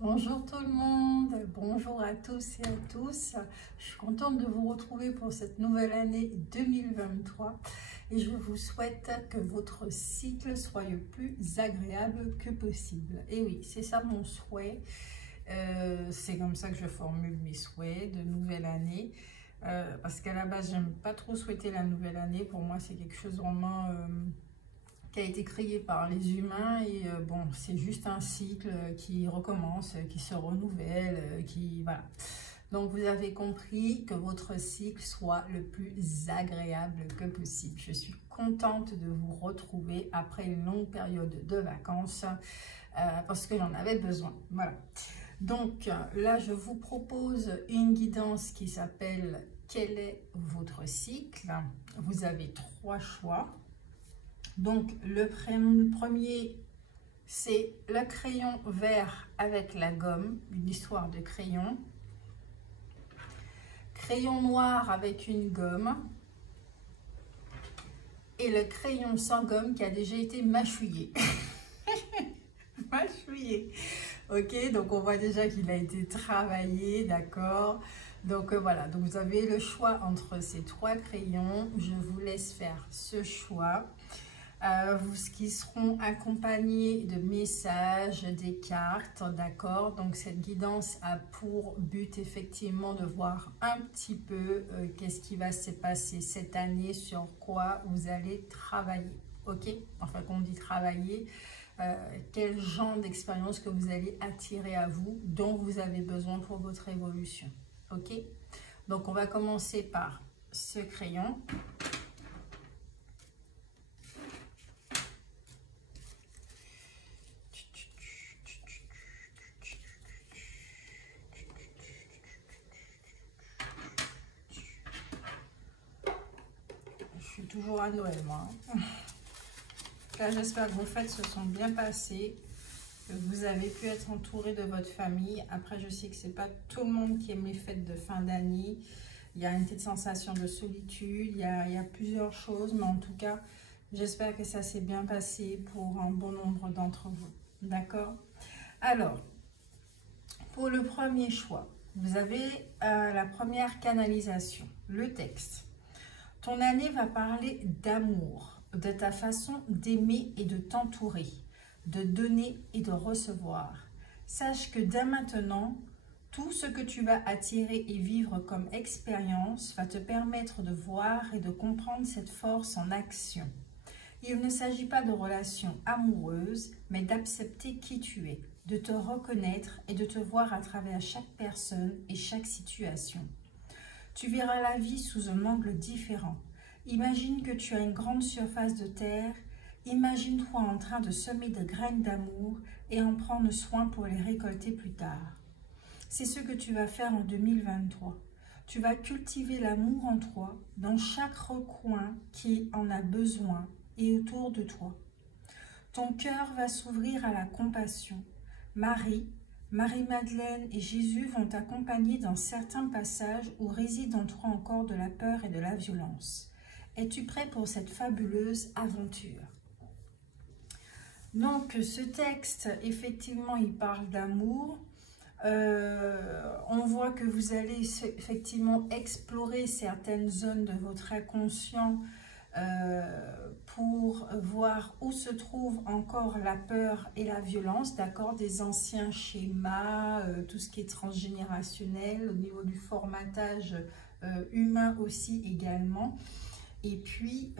Bonjour tout le monde, bonjour à tous et à tous. Je suis contente de vous retrouver pour cette nouvelle année 2023 et je vous souhaite que votre cycle soit le plus agréable que possible. Et oui, c'est ça mon souhait. C'est comme ça que je formule mes souhaits de nouvelle année. Parce qu'à la base, j'aime pas trop souhaiter la nouvelle année. Pour moi, c'est quelque chose vraiment qui a été créé par les humains et bon, c'est juste un cycle qui recommence, qui se renouvelle, voilà. Donc vous avez compris que votre cycle soit le plus agréable que possible. Je suis contente de vous retrouver après une longue période de vacances parce que j'en avais besoin. Voilà. Donc là, je vous propose une guidance qui s'appelle « Quel est votre cycle ?» Vous avez 3 choix. Donc, le premier, c'est le crayon vert avec la gomme, une histoire de crayon. Crayon noir avec une gomme. Et le crayon sans gomme qui a déjà été mâchouillé. Mâchouillé. Ok, donc on voit déjà qu'il a été travaillé, d'accord. Donc voilà, donc vous avez le choix entre ces 3 crayons. Je vous laisse faire ce choix. Qui seront accompagnés de messages, des cartes, d'accord. Donc cette guidance a pour but effectivement de voir un petit peu qu'est-ce qui va se passer cette année, sur quoi vous allez travailler, ok. Enfin, quand on dit travailler, quel genre d'expérience que vous allez attirer à vous, dont vous avez besoin pour votre évolution, ok. Donc on va commencer par ce crayon. Toujours à Noël, moi. Là, j'espère que vos fêtes se sont bien passées, que vous avez pu être entouré de votre famille. Après, je sais que c'est pas tout le monde qui aime les fêtes de fin d'année. Il y a une petite sensation de solitude, il y a plusieurs choses, mais en tout cas, j'espère que ça s'est bien passé pour un bon nombre d'entre vous. D'accord? Alors, pour le premier choix, vous avez la première canalisation, le texte. Ton année va parler d'amour, de ta façon d'aimer et de t'entourer, de donner et de recevoir. Sache que dès maintenant, tout ce que tu vas attirer et vivre comme expérience va te permettre de voir et de comprendre cette force en action. Il ne s'agit pas de relations amoureuses, mais d'accepter qui tu es, de te reconnaître et de te voir à travers chaque personne et chaque situation. Tu verras la vie sous un angle différent. Imagine que tu as une grande surface de terre. Imagine-toi en train de semer des graines d'amour et en prendre soin pour les récolter plus tard. C'est ce que tu vas faire en 2023. Tu vas cultiver l'amour en toi, dans chaque recoin qui en a besoin et autour de toi. Ton cœur va s'ouvrir à la compassion. Marie-Madeleine et Jésus vont t'accompagner dans certains passages où réside en toi encore de la peur et de la violence. Es-tu prêt pour cette fabuleuse aventure? Donc, ce texte, effectivement, il parle d'amour. On voit que vous allez effectivement explorer certaines zones de votre inconscient pour voir où se trouve encore la peur et la violence, d'accord, des anciens schémas, tout ce qui est transgénérationnel, au niveau du formatage humain aussi également. Et puis,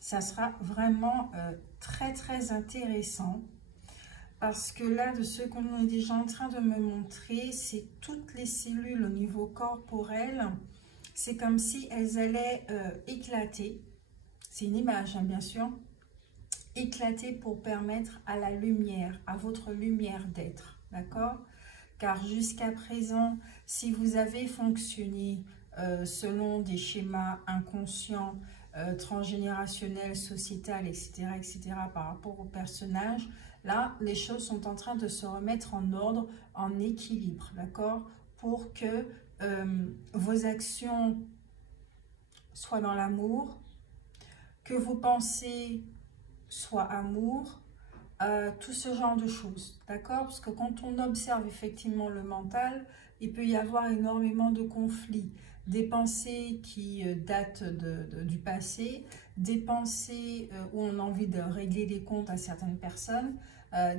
ça sera vraiment très très intéressant. Parce que là, de ce qu'on est déjà en train de me montrer, c'est toutes les cellules au niveau corporel. C'est comme si elles allaient éclater. C'est une image, hein, bien sûr. Éclater pour permettre à la lumière, à votre lumière d'être. D'accord? Car jusqu'à présent, si vous avez fonctionné selon des schémas inconscients, transgénérationnels, sociétals, etc., par rapport au personnage, là, les choses sont en train de se remettre en ordre, en équilibre, d'accord? Pour que vos actions soient dans l'amour, que vos pensées soient amour, tout ce genre de choses, d'accord? Parce que quand on observe effectivement le mental, il peut y avoir énormément de conflits, des pensées qui datent du passé, des pensées où on a envie de régler les comptes à certaines personnes,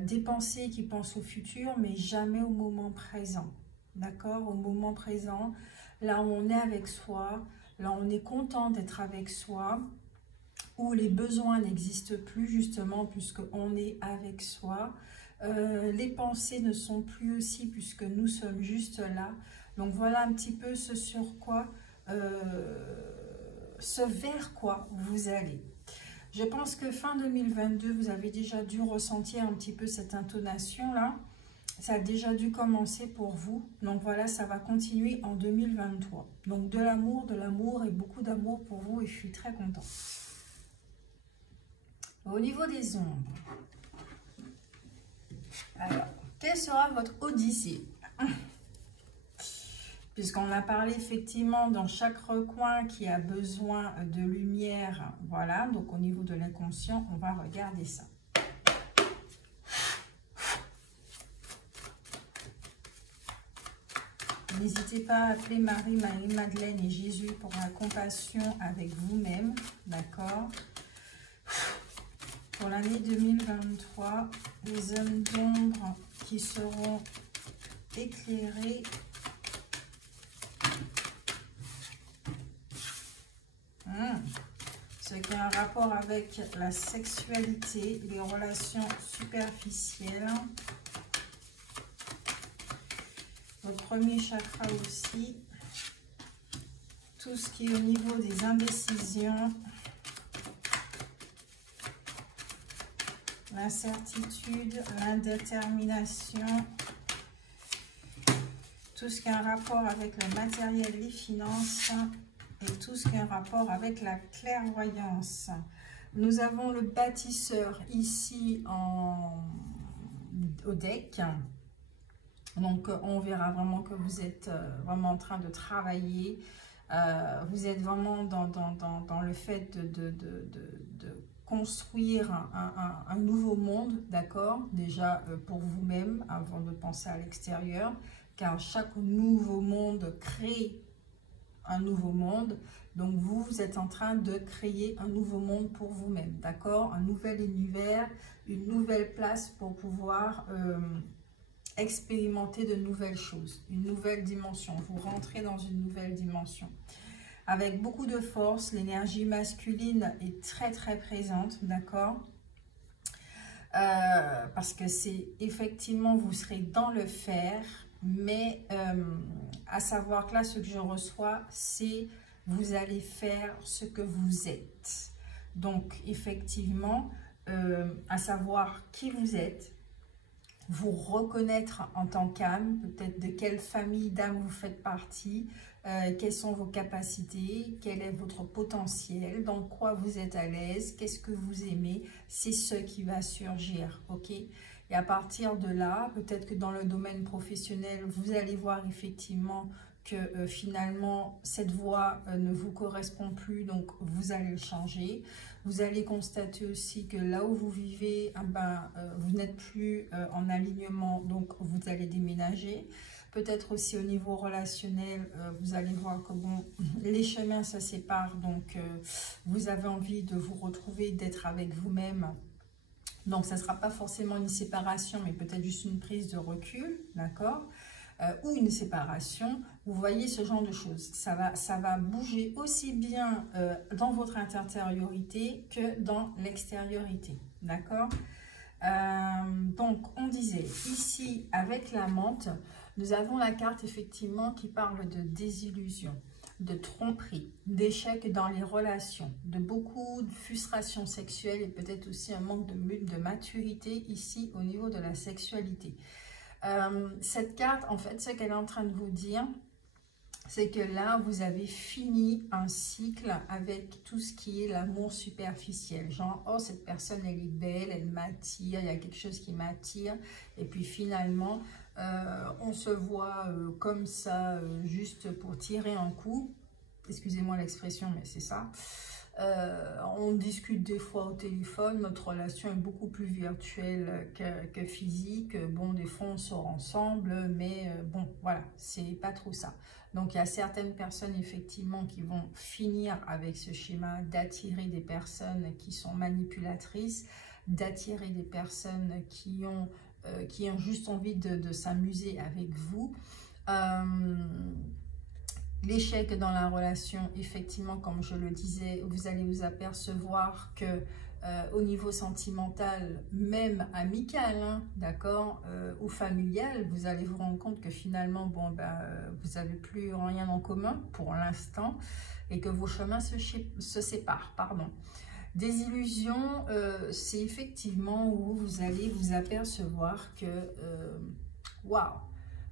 des pensées qui pensent au futur, mais jamais au moment présent, d'accord? Au moment présent, là où on est avec soi, là où on est content d'être avec soi, où les besoins n'existent plus justement puisqu'on est avec soi. Les pensées ne sont plus aussi puisque nous sommes juste là. Donc voilà un petit peu ce sur quoi, ce vers quoi vous allez. Je pense que fin 2022, vous avez déjà dû ressentir un petit peu cette intonation-là. Ça a déjà dû commencer pour vous. Donc voilà, ça va continuer en 2023. Donc de l'amour et beaucoup d'amour pour vous et je suis très contente. Au niveau des ombres, alors, quelle sera votre odyssée? Puisqu'on a parlé effectivement dans chaque recoin qui a besoin de lumière, voilà, donc au niveau de l'inconscient, on va regarder ça. N'hésitez pas à appeler Marie, Marie-Madeleine et Jésus pour la compassion avec vous-même, d'accord? Pour l'année 2023, les zones d'ombre qui seront éclairées. Ce qui a un rapport avec la sexualité, les relations superficielles. Votre premier chakra aussi. Tout ce qui est au niveau des indécisions. L'incertitude, l'indétermination, tout ce qui a un rapport avec le matériel, les finances et tout ce qui a un rapport avec la clairvoyance. Nous avons le bâtisseur ici au deck. Donc on verra vraiment que vous êtes vraiment en train de travailler. Vous êtes vraiment dans le fait de construire un nouveau monde, d'accord? Déjà pour vous-même, avant de penser à l'extérieur, car chaque nouveau monde crée un nouveau monde. Donc vous êtes en train de créer un nouveau monde pour vous-même, d'accord? Un nouvel univers, une nouvelle place pour pouvoir expérimenter de nouvelles choses, une nouvelle dimension. Vous rentrez dans une nouvelle dimension. Avec beaucoup de force, l'énergie masculine est très très présente, d'accord? Parce que c'est effectivement, vous serez dans le faire, mais à savoir que là, ce que je reçois, c'est vous allez faire ce que vous êtes. Donc, effectivement, à savoir qui vous êtes, vous reconnaître en tant qu'âme, peut-être de quelle famille d'âme vous faites partie, quelles sont vos capacités, quel est votre potentiel, dans quoi vous êtes à l'aise, qu'est-ce que vous aimez, c'est ce qui va surgir, ok? Et à partir de là, peut-être que dans le domaine professionnel, vous allez voir effectivement que finalement, cette voie ne vous correspond plus, donc vous allez le changer. Vous allez constater aussi que là où vous vivez, vous n'êtes plus en alignement, donc vous allez déménager. Peut-être aussi au niveau relationnel, vous allez voir que bon, les chemins se séparent, donc vous avez envie de vous retrouver, d'être avec vous-même. Donc ça ne sera pas forcément une séparation, mais peut-être juste une prise de recul, d'accord? Ou une séparation, vous voyez ce genre de choses. Ça va bouger aussi bien dans votre intériorité que dans l'extériorité, d'accord? Donc, on disait ici, avec la menthe, nous avons la carte effectivement qui parle de désillusion, de tromperie, d'échec dans les relations, de beaucoup de frustration sexuelle et peut-être aussi un manque de maturité ici au niveau de la sexualité. Cette carte, en fait, ce qu'elle est en train de vous dire, c'est que là, vous avez fini un cycle avec tout ce qui est l'amour superficiel. Genre, oh, cette personne, elle est belle, elle m'attire, il y a quelque chose qui m'attire. Et puis finalement, on se voit comme ça, juste pour tirer un coup. Excusez-moi l'expression, mais c'est ça. On discute des fois au téléphone, notre relation est beaucoup plus virtuelle que physique. Bon, des fois on sort ensemble, mais bon, voilà, c'est pas trop ça. Donc il y a certaines personnes effectivement qui vont finir avec ce schéma d'attirer des personnes qui sont manipulatrices, d'attirer des personnes qui ont juste envie de s'amuser avec vous. L'échec dans la relation, effectivement, comme je le disais, vous allez vous apercevoir que au niveau sentimental, même amical, hein, d'accord, ou familial, vous allez vous rendre compte que finalement, bon, vous n'avez plus rien en commun pour l'instant et que vos chemins se séparent, pardon. Des illusions, c'est effectivement où vous allez vous apercevoir que, waouh,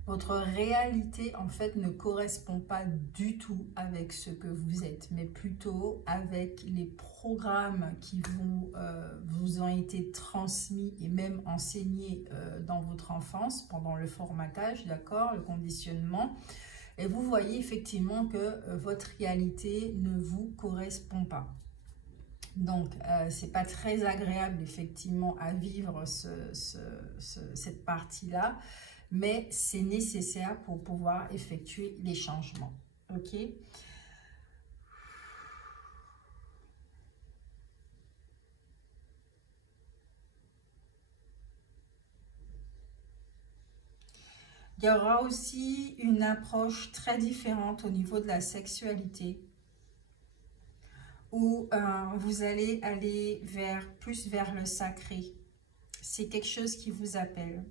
votre réalité, en fait, ne correspond pas du tout avec ce que vous êtes, mais plutôt avec les programmes qui vous ont été transmis et même enseignés dans votre enfance, pendant le formatage, d'accord, le conditionnement. Et vous voyez effectivement que votre réalité ne vous correspond pas. Donc, c'est pas très agréable, effectivement, à vivre cette partie-là. Mais c'est nécessaire pour pouvoir effectuer les changements. Ok? Il y aura aussi une approche très différente au niveau de la sexualité, où vous allez aller plus vers le sacré. C'est quelque chose qui vous appelle.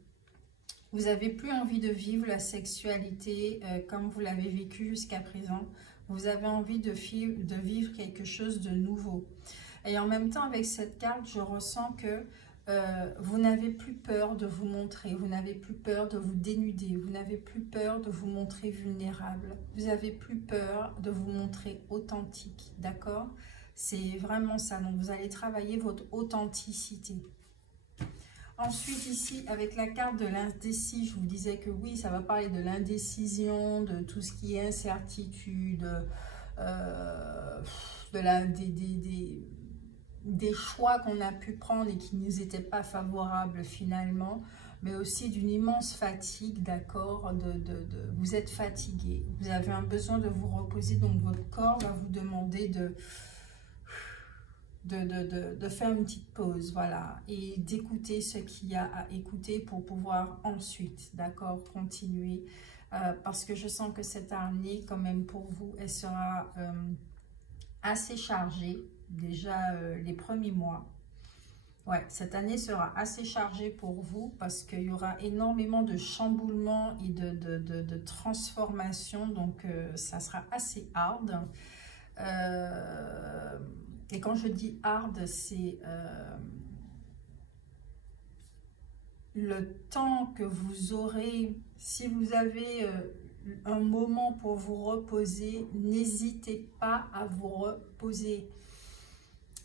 Vous n'avez plus envie de vivre la sexualité comme vous l'avez vécu jusqu'à présent. Vous avez envie de vivre quelque chose de nouveau. Et en même temps, avec cette carte, je ressens que vous n'avez plus peur de vous montrer. Vous n'avez plus peur de vous dénuder. Vous n'avez plus peur de vous montrer vulnérable. Vous n'avez plus peur de vous montrer authentique. D'accord? C'est vraiment ça. Donc, vous allez travailler votre authenticité. Ensuite, ici, avec la carte de l'indécis, je vous disais que oui, ça va parler de l'indécision, de tout ce qui est incertitude, des choix qu'on a pu prendre et qui ne nous étaient pas favorables finalement, mais aussi d'une immense fatigue, d'accord, vous êtes fatigué, vous avez un besoin de vous reposer, donc votre corps va vous demander de faire une petite pause, voilà, et d'écouter ce qu'il y a à écouter pour pouvoir ensuite, d'accord, continuer, parce que je sens que cette année, quand même, pour vous, elle sera assez chargée, déjà les premiers mois. Ouais, cette année sera assez chargée pour vous parce qu'il y aura énormément de chamboulements et de transformations, donc ça sera assez hard. Et quand je dis hard, c'est le temps que vous aurez, si vous avez un moment pour vous reposer, n'hésitez pas à vous reposer.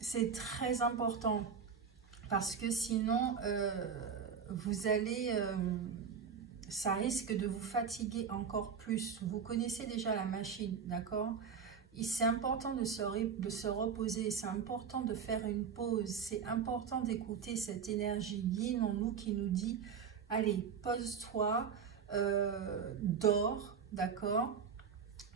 C'est très important parce que sinon, vous allez, ça risque de vous fatiguer encore plus. Vous connaissez déjà la machine, d'accord ? C'est important de se reposer, c'est important de faire une pause, c'est important d'écouter cette énergie yin en nous qui nous dit « Allez, pose-toi, dors, d'accord ?»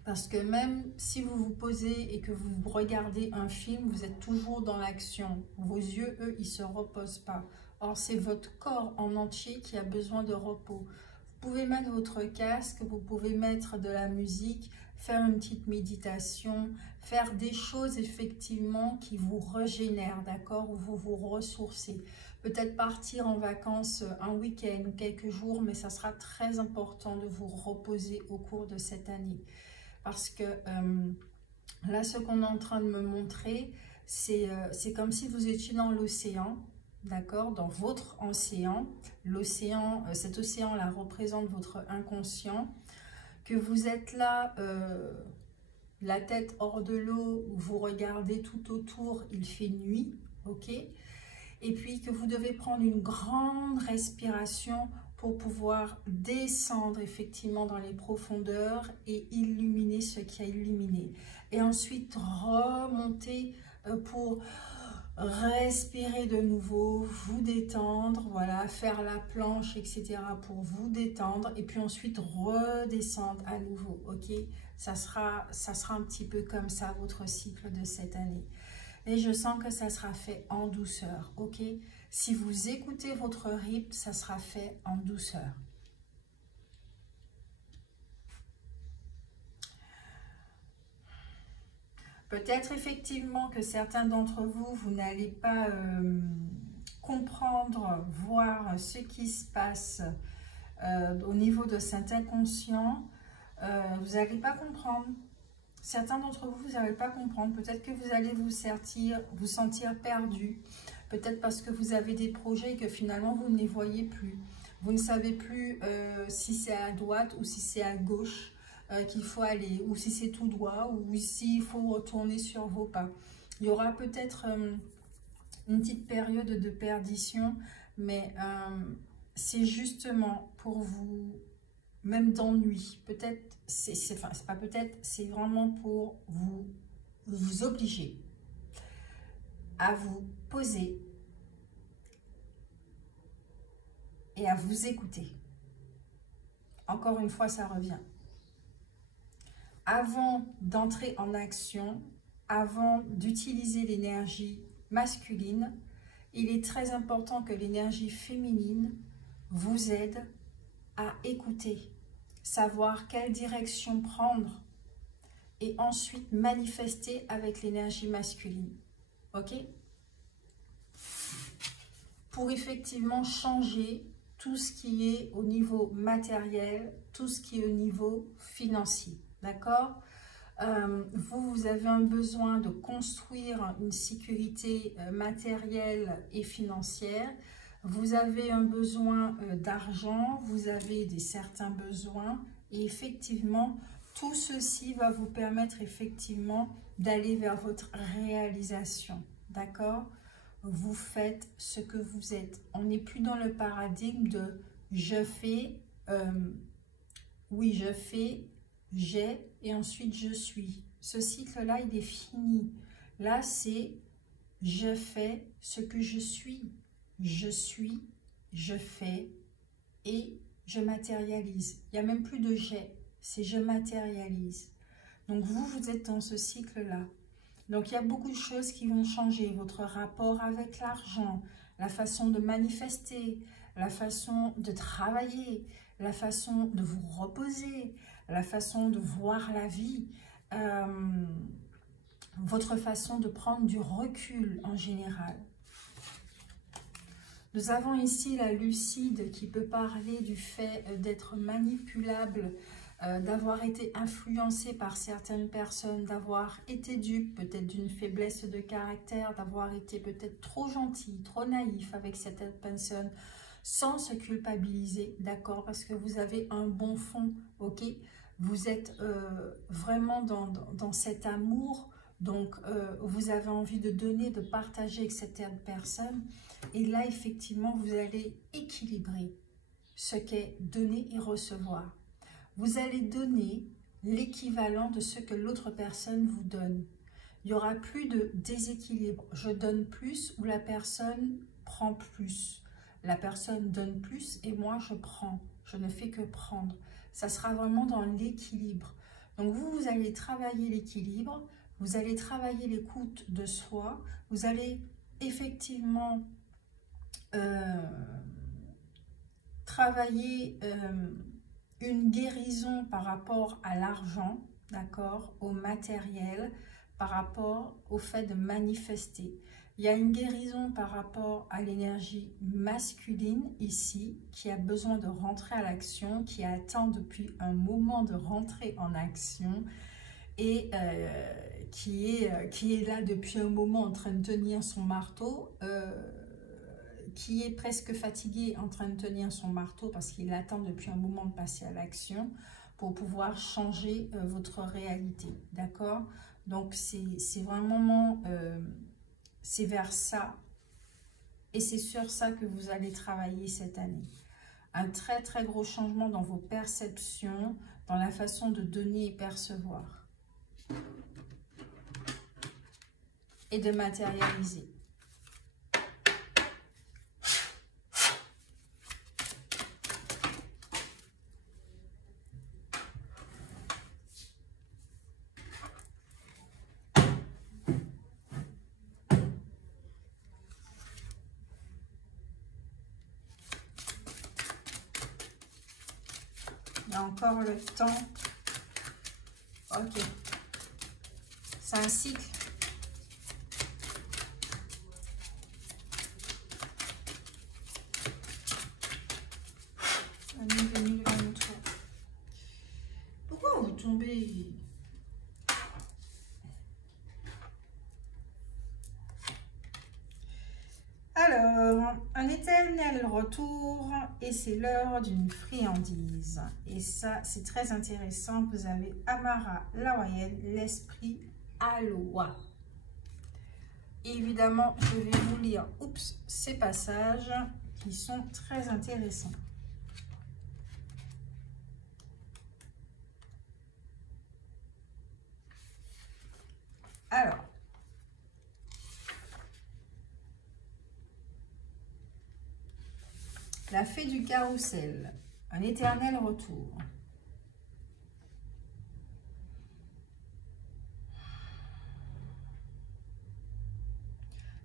Parce que même si vous vous posez et que vous regardez un film, vous êtes toujours dans l'action. Vos yeux, eux, ils ne se reposent pas. Or, c'est votre corps en entier qui a besoin de repos. Vous pouvez mettre votre casque, vous pouvez mettre de la musique, faire une petite méditation, faire des choses effectivement qui vous régénèrent, d'accord, où vous vous ressourcez. Peut-être partir en vacances un week-end ou quelques jours, mais ça sera très important de vous reposer au cours de cette année. Parce que là, ce qu'on est en train de me montrer, c'est comme si vous étiez dans l'océan, d'accord, dans votre océan. L'océan, cet océan-là représente votre inconscient, que vous êtes là, la tête hors de l'eau, vous regardez tout autour, il fait nuit, ok? Et puis que vous devez prendre une grande respiration pour pouvoir descendre effectivement dans les profondeurs et illuminer ce qui a illuminé. Et ensuite remonter pour respirer de nouveau, vous détendre, voilà, faire la planche, etc. pour vous détendre et puis ensuite redescendre à nouveau, ok? Ça sera un petit peu comme ça votre cycle de cette année. Et je sens que ça sera fait en douceur, ok? Si vous écoutez votre rythme, ça sera fait en douceur. Peut-être effectivement que certains d'entre vous, vous n'allez pas comprendre, voir ce qui se passe au niveau de cet inconscient. Vous n'allez pas comprendre. Certains d'entre vous, vous n'allez pas comprendre. Peut-être que vous allez vous sentir perdu. Peut-être parce que vous avez des projets et que finalement, vous ne les voyez plus. Vous ne savez plus si c'est à droite ou si c'est à gauche qu'il faut aller, ou si c'est tout droit, ou s'il faut retourner sur vos pas. Il y aura peut-être une petite période de perdition, mais c'est justement pour vous, même d'ennui. Peut-être, c'est pas peut-être, c'est vraiment pour vous obliger à vous poser et à vous écouter. Encore une fois, ça revient. Avant d'entrer en action, avant d'utiliser l'énergie masculine, il est très important que l'énergie féminine vous aide à écouter, savoir quelle direction prendre et ensuite manifester avec l'énergie masculine. Ok? Pour effectivement changer tout ce qui est au niveau matériel, tout ce qui est au niveau financier. D'accord? Vous avez un besoin de construire une sécurité matérielle et financière. Vous avez un besoin d'argent, vous avez certains besoins. Et effectivement, tout ceci va vous permettre effectivement d'aller vers votre réalisation. D'accord? Vous faites ce que vous êtes. On n'est plus dans le paradigme de « je fais », oui, je fais, j'ai et ensuite je suis. Ce cycle-là, il est fini. Là, c'est je fais ce que je suis, je fais et je matérialise. Il n'y a même plus de j'ai, c'est je matérialise. Donc vous êtes dans ce cycle-là. Donc il y a beaucoup de choses qui vont changer. Votre rapport avec l'argent, la façon de manifester, la façon de travailler, la façon de vous reposer, la façon de voir la vie, votre façon de prendre du recul en général. Nous avons ici la lucide qui peut parler du fait d'être manipulable, d'avoir été influencé par certaines personnes, d'avoir été dupe peut-être d'une faiblesse de caractère, d'avoir été peut-être trop gentil, trop naïf avec certaines personnes, sans se culpabiliser, d'accord, parce que vous avez un bon fond, ok. Vous êtes vraiment dans cet amour, donc vous avez envie de donner, de partager avec certaines personnes. Et là, effectivement, vous allez équilibrer ce qu'est donner et recevoir. Vous allez donner l'équivalent de ce que l'autre personne vous donne. Il n'y aura plus de déséquilibre. Je donne plus ou la personne prend plus. La personne donne plus et moi, je prends. Je ne fais que prendre. Ça sera vraiment dans l'équilibre. Donc, vous allez travailler l'équilibre. Vous allez travailler l'écoute de soi. Vous allez effectivement travailler une guérison par rapport à l'argent, d'accord, au matériel, par rapport au fait de manifester. Il y a une guérison par rapport à l'énergie masculine ici, qui a besoin de rentrer à l'action, qui attend depuis un moment de rentrer en action et qui est là depuis un moment en train de tenir son marteau, qui est presque fatigué en train de tenir son marteau parce qu'il attend depuis un moment de passer à l'action pour pouvoir changer votre réalité, d'accord? Donc c'est vraiment, c'est vers ça et c'est sur ça que vous allez travailler cette année. Un très très gros changement dans vos perceptions, dans la façon de donner et percevoir. et de matérialiser. Il y a encore le temps. Ok. C'est un cycle. Année 2023. Pourquoi vous tombez? Alors, un éternel retour et c'est l'heure d'une friandise. Et ça, c'est très intéressant. Vous avez Amara, l'hawaïenne, l'esprit, Aloha. Évidemment, je vais vous lire ces passages qui sont très intéressants. Alors, la fée du carrousel, un éternel retour.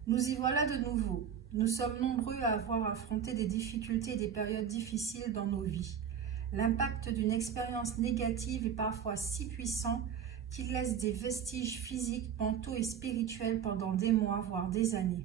Nous y voilà de nouveau. Nous sommes nombreux à avoir affronté des difficultés et des périodes difficiles dans nos vies. L'impact d'une expérience négative est parfois si puissant qu'il laisse des vestiges physiques, mentaux et spirituels pendant des mois, voire des années.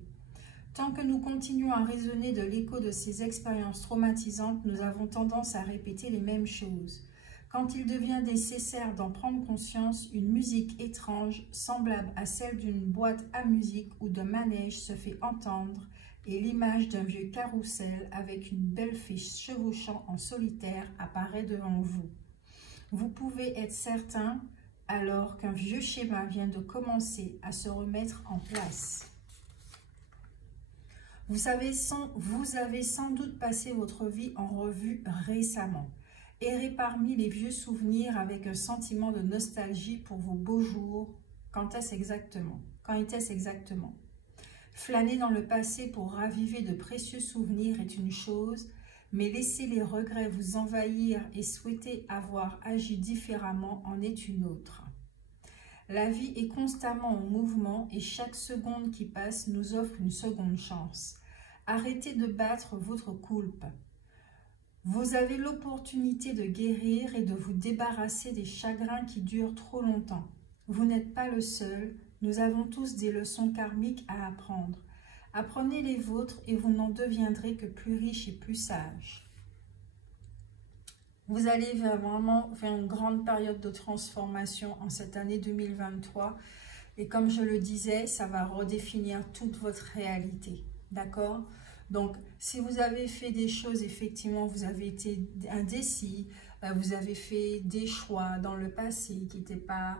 Tant que nous continuons à raisonner de l'écho de ces expériences traumatisantes, nous avons tendance à répéter les mêmes choses. Quand il devient nécessaire d'en prendre conscience, une musique étrange, semblable à celle d'une boîte à musique ou d'un manège se fait entendre et l'image d'un vieux carrousel avec une belle fée chevauchant en solitaire apparaît devant vous. Vous pouvez être certain alors qu'un vieux schéma vient de commencer à se remettre en place. Vous avez sans doute passé votre vie en revue récemment. Errez parmi les vieux souvenirs avec un sentiment de nostalgie pour vos beaux jours. Quand était-ce exactement? Flâner dans le passé pour raviver de précieux souvenirs est une chose, mais laisser les regrets vous envahir et souhaiter avoir agi différemment en est une autre. La vie est constamment en mouvement et chaque seconde qui passe nous offre une seconde chance. Arrêtez de battre votre coulpe. Vous avez l'opportunité de guérir et de vous débarrasser des chagrins qui durent trop longtemps. Vous n'êtes pas le seul, nous avons tous des leçons karmiques à apprendre. Apprenez les vôtres et vous n'en deviendrez que plus riche et plus sage. Vous allez vraiment vers une grande période de transformation en cette année 2023. Et comme je le disais, ça va redéfinir toute votre réalité. D'accord? Donc, si vous avez fait des choses, effectivement, vous avez été indécis, vous avez fait des choix dans le passé qui n'étaient pas,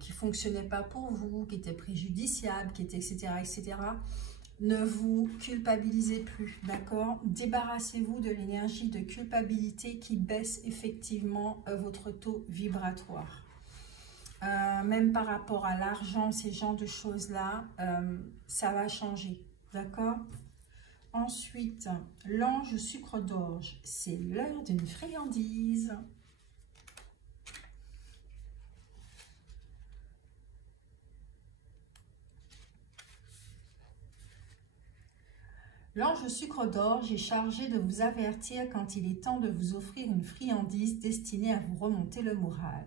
qui fonctionnaient pas pour vous, qui étaient préjudiciables, qui étaient, etc., etc., ne vous culpabilisez plus, d'accord? Débarrassez-vous de l'énergie de culpabilité qui baisse effectivement votre taux vibratoire. Même par rapport à l'argent, ces genres de choses-là, ça va changer, d'accord? Ensuite, l'ange sucre d'orge, c'est l'heure d'une friandise. L'ange sucre d'orge est chargé de vous avertir quand il est temps de vous offrir une friandise destinée à vous remonter le moral.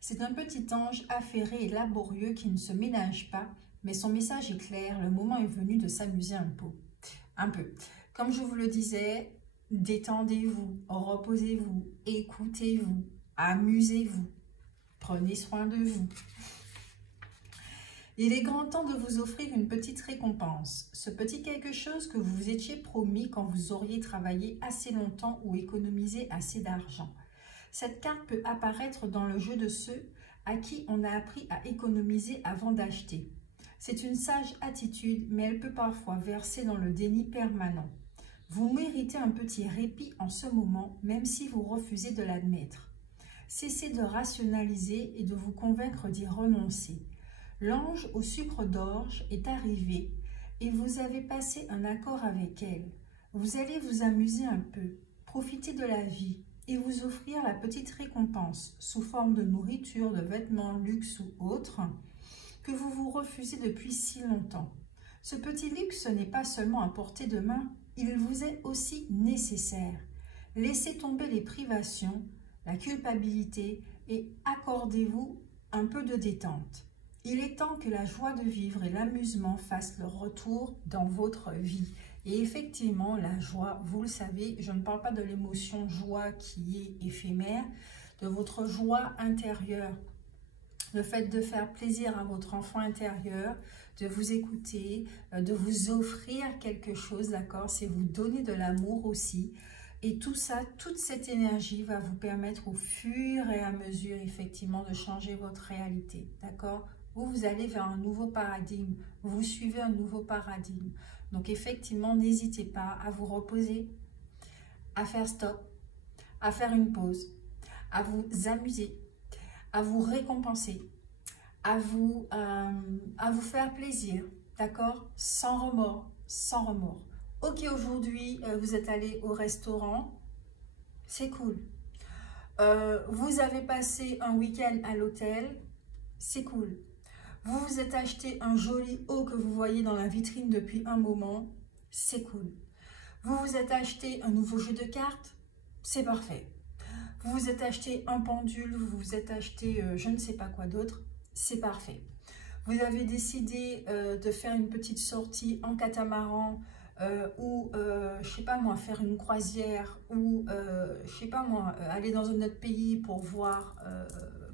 C'est un petit ange affairé et laborieux qui ne se ménage pas, mais son message est clair, le moment est venu de s'amuser un peu. Comme je vous le disais, détendez-vous, reposez-vous, écoutez-vous, amusez-vous, prenez soin de vous. Il est grand temps de vous offrir une petite récompense, ce petit quelque chose que vous vous étiez promis quand vous auriez travaillé assez longtemps ou économisé assez d'argent. Cette carte peut apparaître dans le jeu de ceux à qui on a appris à économiser avant d'acheter. C'est une sage attitude, mais elle peut parfois verser dans le déni permanent. Vous méritez un petit répit en ce moment, même si vous refusez de l'admettre. Cessez de rationaliser et de vous convaincre d'y renoncer. L'ange au sucre d'orge est arrivé et vous avez passé un accord avec elle. Vous allez vous amuser un peu, profiter de la vie et vous offrir la petite récompense sous forme de nourriture, de vêtements, luxe ou autre que vous vous refusez depuis si longtemps. Ce petit luxe n'est pas seulement à portée de main, il vous est aussi nécessaire. Laissez tomber les privations, la culpabilité et accordez-vous un peu de détente. Il est temps que la joie de vivre et l'amusement fassent leur retour dans votre vie. Et effectivement, la joie, vous le savez, je ne parle pas de l'émotion joie qui est éphémère, de votre joie intérieure. Le fait de faire plaisir à votre enfant intérieur, de vous écouter, de vous offrir quelque chose, d'accord? C'est vous donner de l'amour aussi. Et tout ça, toute cette énergie va vous permettre au fur et à mesure, effectivement, de changer votre réalité, d'accord? Vous allez vers un nouveau paradigme, vous suivez un nouveau paradigme. Donc, effectivement, n'hésitez pas à vous reposer, à faire stop, à faire une pause, à vous amuser, à vous récompenser, à vous faire plaisir, d'accord? Sans remords, sans remords. Ok, aujourd'hui, vous êtes allé au restaurant, c'est cool. Vous avez passé un week-end à l'hôtel, c'est cool. Vous vous êtes acheté un joli haut que vous voyez dans la vitrine depuis un moment, c'est cool. Vous vous êtes acheté un nouveau jeu de cartes, c'est parfait. Vous vous êtes acheté un pendule, vous vous êtes acheté je ne sais pas quoi d'autre, c'est parfait. Vous avez décidé de faire une petite sortie en catamaran ou, je sais pas moi, faire une croisière ou, je sais pas moi, aller dans un autre pays pour voir,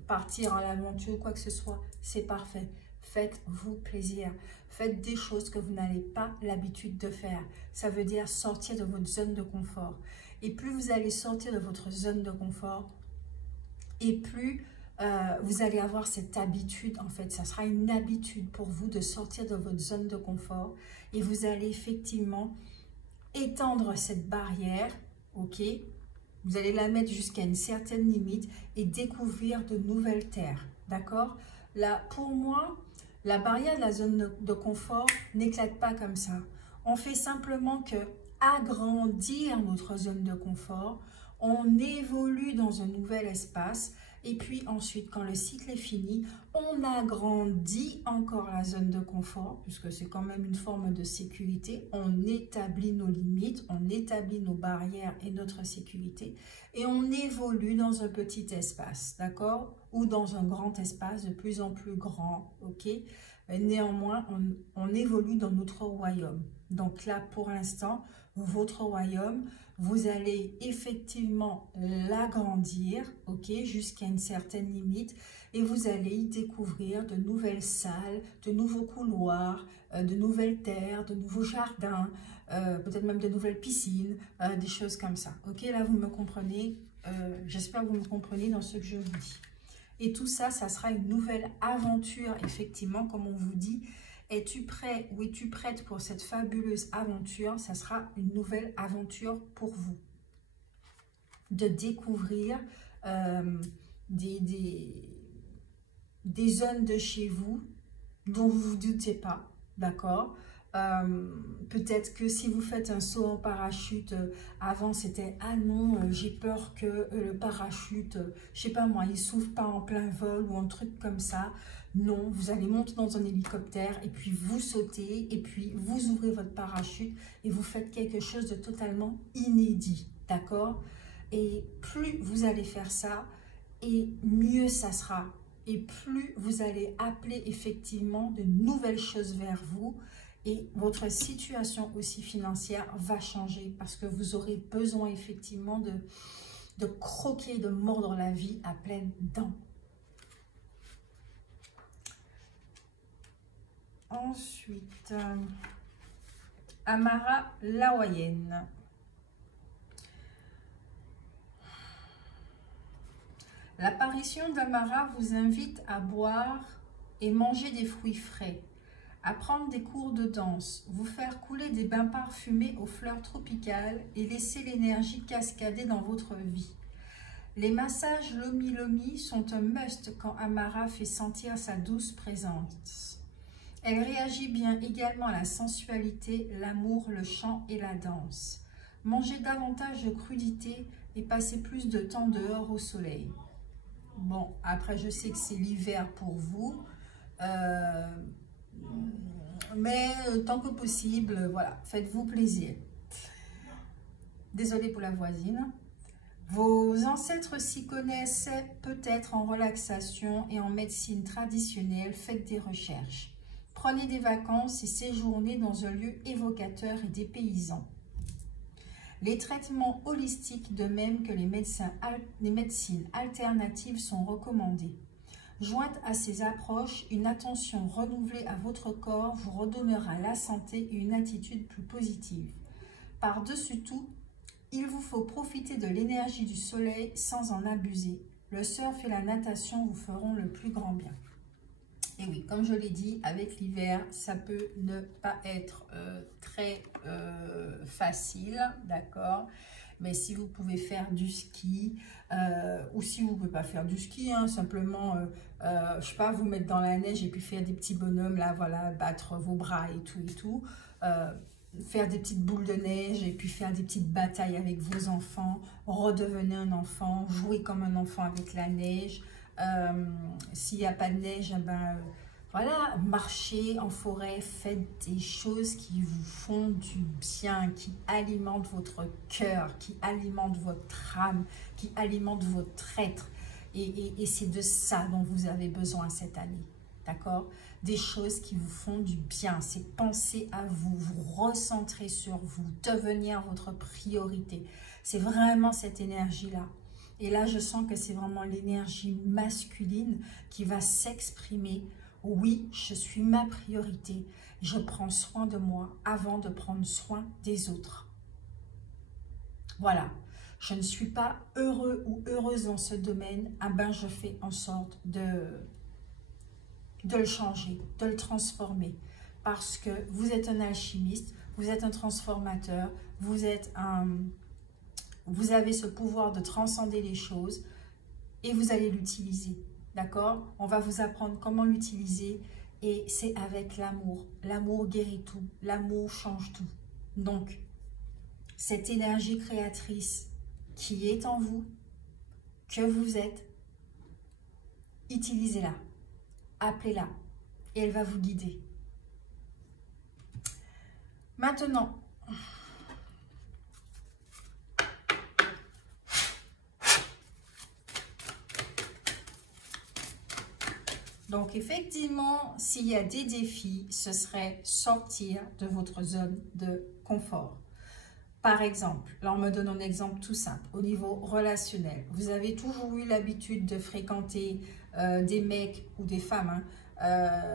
partir à l'aventure ou quoi que ce soit, c'est parfait. Faites-vous plaisir. Faites des choses que vous n'avez pas l'habitude de faire. Ça veut dire sortir de votre zone de confort. Et plus vous allez sortir de votre zone de confort, et plus vous allez avoir cette habitude, en fait, ça sera une habitude pour vous de sortir de votre zone de confort et vous allez effectivement étendre cette barrière, ok? Vous allez la mettre jusqu'à une certaine limite et découvrir de nouvelles terres, d'accord? Là, pour moi, la barrière de la zone de confort n'éclate pas comme ça. On fait simplement que agrandir notre zone de confort, on évolue dans un nouvel espace et puis ensuite, quand le cycle est fini, on agrandit encore la zone de confort puisque c'est quand même une forme de sécurité. On établit nos limites, on établit nos barrières et notre sécurité et on évolue dans un petit espace, d'accord? Ou dans un grand espace de plus en plus grand, ok? Néanmoins, on évolue dans notre royaume. Donc là, pour l'instant, votre royaume, vous allez effectivement l'agrandir, ok, jusqu'à une certaine limite, et vous allez y découvrir de nouvelles salles, de nouveaux couloirs, de nouvelles terres, de nouveaux jardins, peut-être même de nouvelles piscines, des choses comme ça. Ok, là vous me comprenez, j'espère que vous me comprenez dans ce que je vous dis. Et tout ça, ça sera une nouvelle aventure, effectivement, comme on vous dit. Es-tu prêt ou es-tu prête pour cette fabuleuse aventure? Ça sera une nouvelle aventure pour vous. De découvrir des zones de chez vous dont vous ne vous doutez pas, d'accord? Peut-être que si vous faites un saut en parachute, avant c'était « Ah non, j'ai peur que le parachute, je sais pas moi, il s'ouvre pas en plein vol ou un truc comme ça ». Non, vous allez monter dans un hélicoptère et puis vous sautez et puis vous ouvrez votre parachute et vous faites quelque chose de totalement inédit, d'accord? Et plus vous allez faire ça, et mieux ça sera. Et plus vous allez appeler effectivement de nouvelles choses vers vous et votre situation aussi financière va changer parce que vous aurez besoin effectivement de croquer, de mordre la vie à pleines dents. Ensuite, Amara l'hawaïenne. L'apparition d'Amara vous invite à boire et manger des fruits frais, à prendre des cours de danse, vous faire couler des bains parfumés aux fleurs tropicales et laisser l'énergie cascader dans votre vie. Les massages Lomi sont un must quand Amara fait sentir sa douce présence. Elle réagit bien également à la sensualité, l'amour, le chant et la danse. Mangez davantage de crudités et passez plus de temps dehors au soleil. Bon, après je sais que c'est l'hiver pour vous, mais tant que possible, voilà, faites-vous plaisir. Désolée pour la voisine. Vos ancêtres s'y connaissent peut-être en relaxation et en médecine traditionnelle. Faites des recherches. Prenez des vacances et séjournez dans un lieu évocateur et dépaysant. Les traitements holistiques, de même que les médecines alternatives, sont recommandés. Jointe à ces approches, une attention renouvelée à votre corps vous redonnera la santé et une attitude plus positive. Par-dessus tout, il vous faut profiter de l'énergie du soleil sans en abuser. Le surf et la natation vous feront le plus grand bien. Et oui, comme je l'ai dit, avec l'hiver, ça peut ne pas être très facile, d'accord? Mais si vous pouvez faire du ski, ou si vous ne pouvez pas faire du ski, hein, simplement, je ne sais pas, vous mettre dans la neige et puis faire des petits bonhommes, là, voilà, battre vos bras et tout, faire des petites boules de neige et puis faire des petites batailles avec vos enfants, redevenez un enfant, jouer comme un enfant avec la neige. S'il n'y a pas de neige, ben, voilà, marchez en forêt, faites des choses qui vous font du bien, qui alimentent votre cœur, qui alimentent votre âme, qui alimentent votre être. Et c'est de ça dont vous avez besoin cette année, d'accord? Des choses qui vous font du bien, c'est penser à vous, vous recentrer sur vous, devenir votre priorité. C'est vraiment cette énergie-là. Et là, je sens que c'est vraiment l'énergie masculine qui va s'exprimer. Oui, je suis ma priorité. Je prends soin de moi avant de prendre soin des autres. Voilà. Je ne suis pas heureux ou heureuse dans ce domaine. Ah ben, je fais en sorte de le changer, de le transformer. Parce que vous êtes un alchimiste, vous êtes un transformateur, vous avez ce pouvoir de transcender les choses et vous allez l'utiliser, d'accord? On va vous apprendre comment l'utiliser et c'est avec l'amour. L'amour guérit tout, l'amour change tout. Donc, cette énergie créatrice qui est en vous, que vous êtes, utilisez-la, appelez-la et elle va vous guider. Maintenant, donc effectivement, s'il y a des défis, ce serait sortir de votre zone de confort. Par exemple, là on me donne un exemple tout simple, au niveau relationnel. Vous avez toujours eu l'habitude de fréquenter des mecs ou des femmes,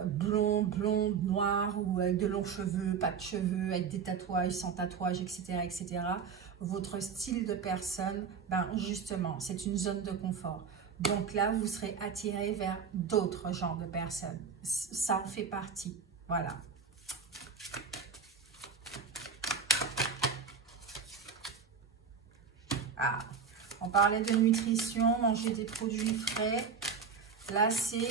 blonds, blondes, noirs ou avec de longs cheveux, pas de cheveux, avec des tatouages, sans tatouages, etc., etc. Votre style de personne, ben justement, c'est une zone de confort. Donc là, vous serez attiré vers d'autres genres de personnes. Ça en fait partie. Voilà. Ah, on parlait de nutrition, manger des produits frais. Là, c'est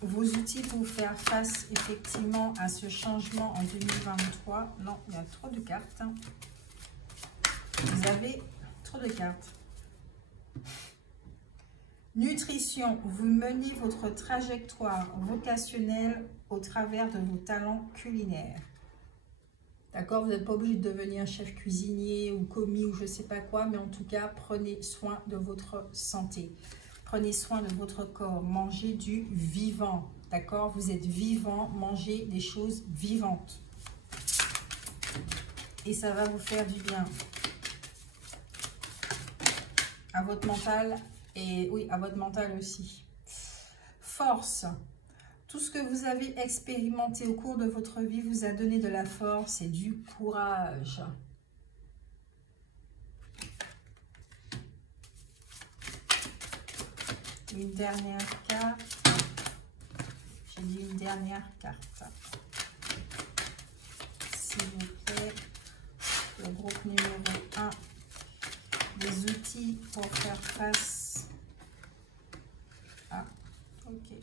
vos outils pour faire face effectivement à ce changement en 2023. Non, il y a trop de cartes. Vous avez trop de cartes. Nutrition, vous menez votre trajectoire vocationnelle au travers de vos talents culinaires. D'accord, vous n'êtes pas obligé de devenir chef cuisinier ou commis ou je ne sais pas quoi, mais en tout cas, prenez soin de votre santé. Prenez soin de votre corps, mangez du vivant. D'accord, vous êtes vivant, mangez des choses vivantes. Et ça va vous faire du bien. À votre mental. Et oui, à votre mental aussi. Force. Tout ce que vous avez expérimenté au cours de votre vie vous a donné de la force et du courage. Une dernière carte. J'ai dit une dernière carte. S'il vous plaît. Le groupe numéro 1. Des outils pour faire face Ok.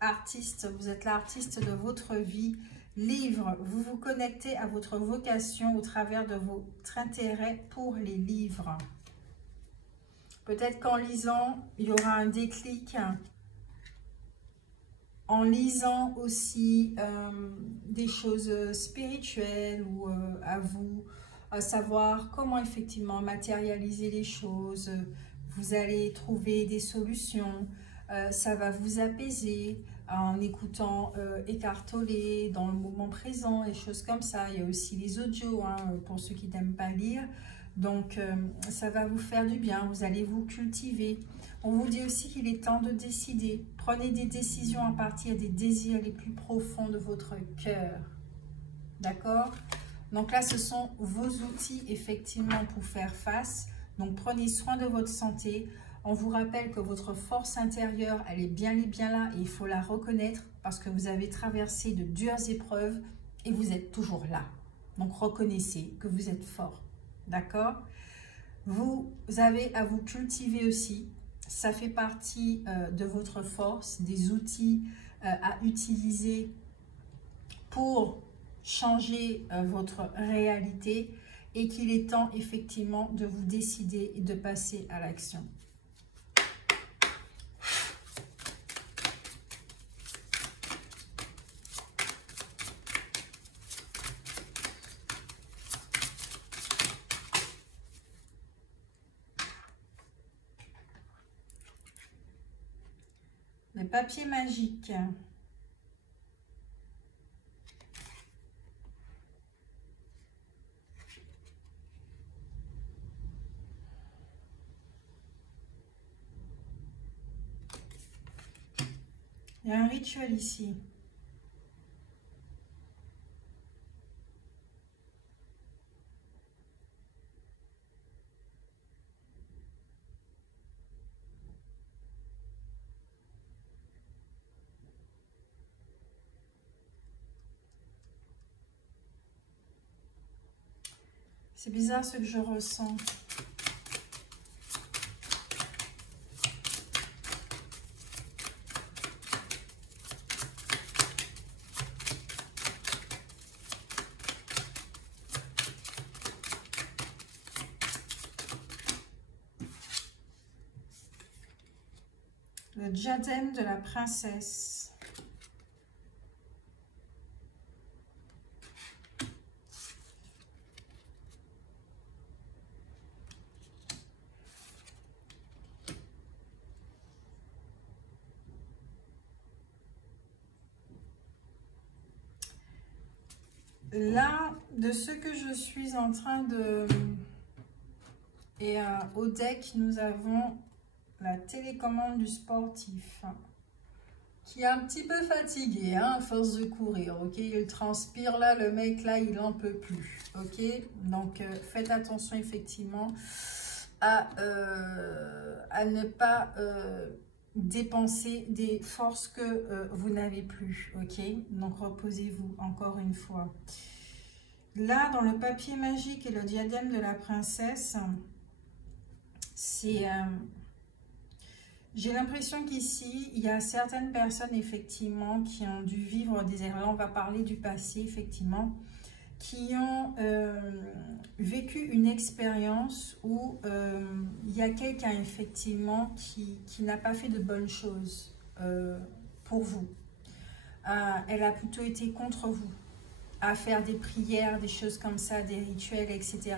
Artiste, vous êtes l'artiste de votre vie. Livre, vous vous connectez à votre vocation au travers de votre intérêt pour les livres. Peut-être qu'en lisant, il y aura un déclic. En lisant aussi des choses spirituelles ou à vous, à savoir comment effectivement matérialiser les choses. Vous allez trouver des solutions. Ça va vous apaiser en écoutant Eckhart Tolle dans le moment présent, des choses comme ça. Il y a aussi les audios hein, pour ceux qui n'aiment pas lire. Donc, ça va vous faire du bien. Vous allez vous cultiver. On vous dit aussi qu'il est temps de décider. Prenez des décisions à partir des désirs les plus profonds de votre cœur. D'accord? Donc là, ce sont vos outils effectivement pour faire face. Donc, prenez soin de votre santé. On vous rappelle que votre force intérieure, elle est bien là et il faut la reconnaître parce que vous avez traversé de dures épreuves et vous êtes toujours là. Donc, reconnaissez que vous êtes fort. D'accord? Vous avez à vous cultiver aussi. Ça fait partie de votre force, des outils à utiliser pour changer votre réalité et qu'il est temps effectivement de vous décider et de passer à l'action. Le papier magique. Il y a un rituel ici. C'est bizarre ce que je ressens. Le diadème de la princesse. Là, de ce que je suis en train de... Et au deck, nous avons la télécommande du sportif qui est un petit peu fatigué hein, à force de courir, ok? Il transpire là, le mec là, il n'en peut plus, ok? Donc, faites attention effectivement à ne pas dépenser des forces que vous n'avez plus, ok? Donc, reposez-vous encore une fois. Là, dans le papier magique et le diadème de la princesse, c'est... j'ai l'impression qu'ici, il y a certaines personnes, effectivement, qui ont dû vivre des erreurs. On va parler du passé, effectivement, qui ont vécu une expérience où il y a quelqu'un, effectivement, qui n'a pas fait de bonnes choses pour vous. Elle a plutôt été contre vous, à faire des prières, des choses comme ça, des rituels, etc.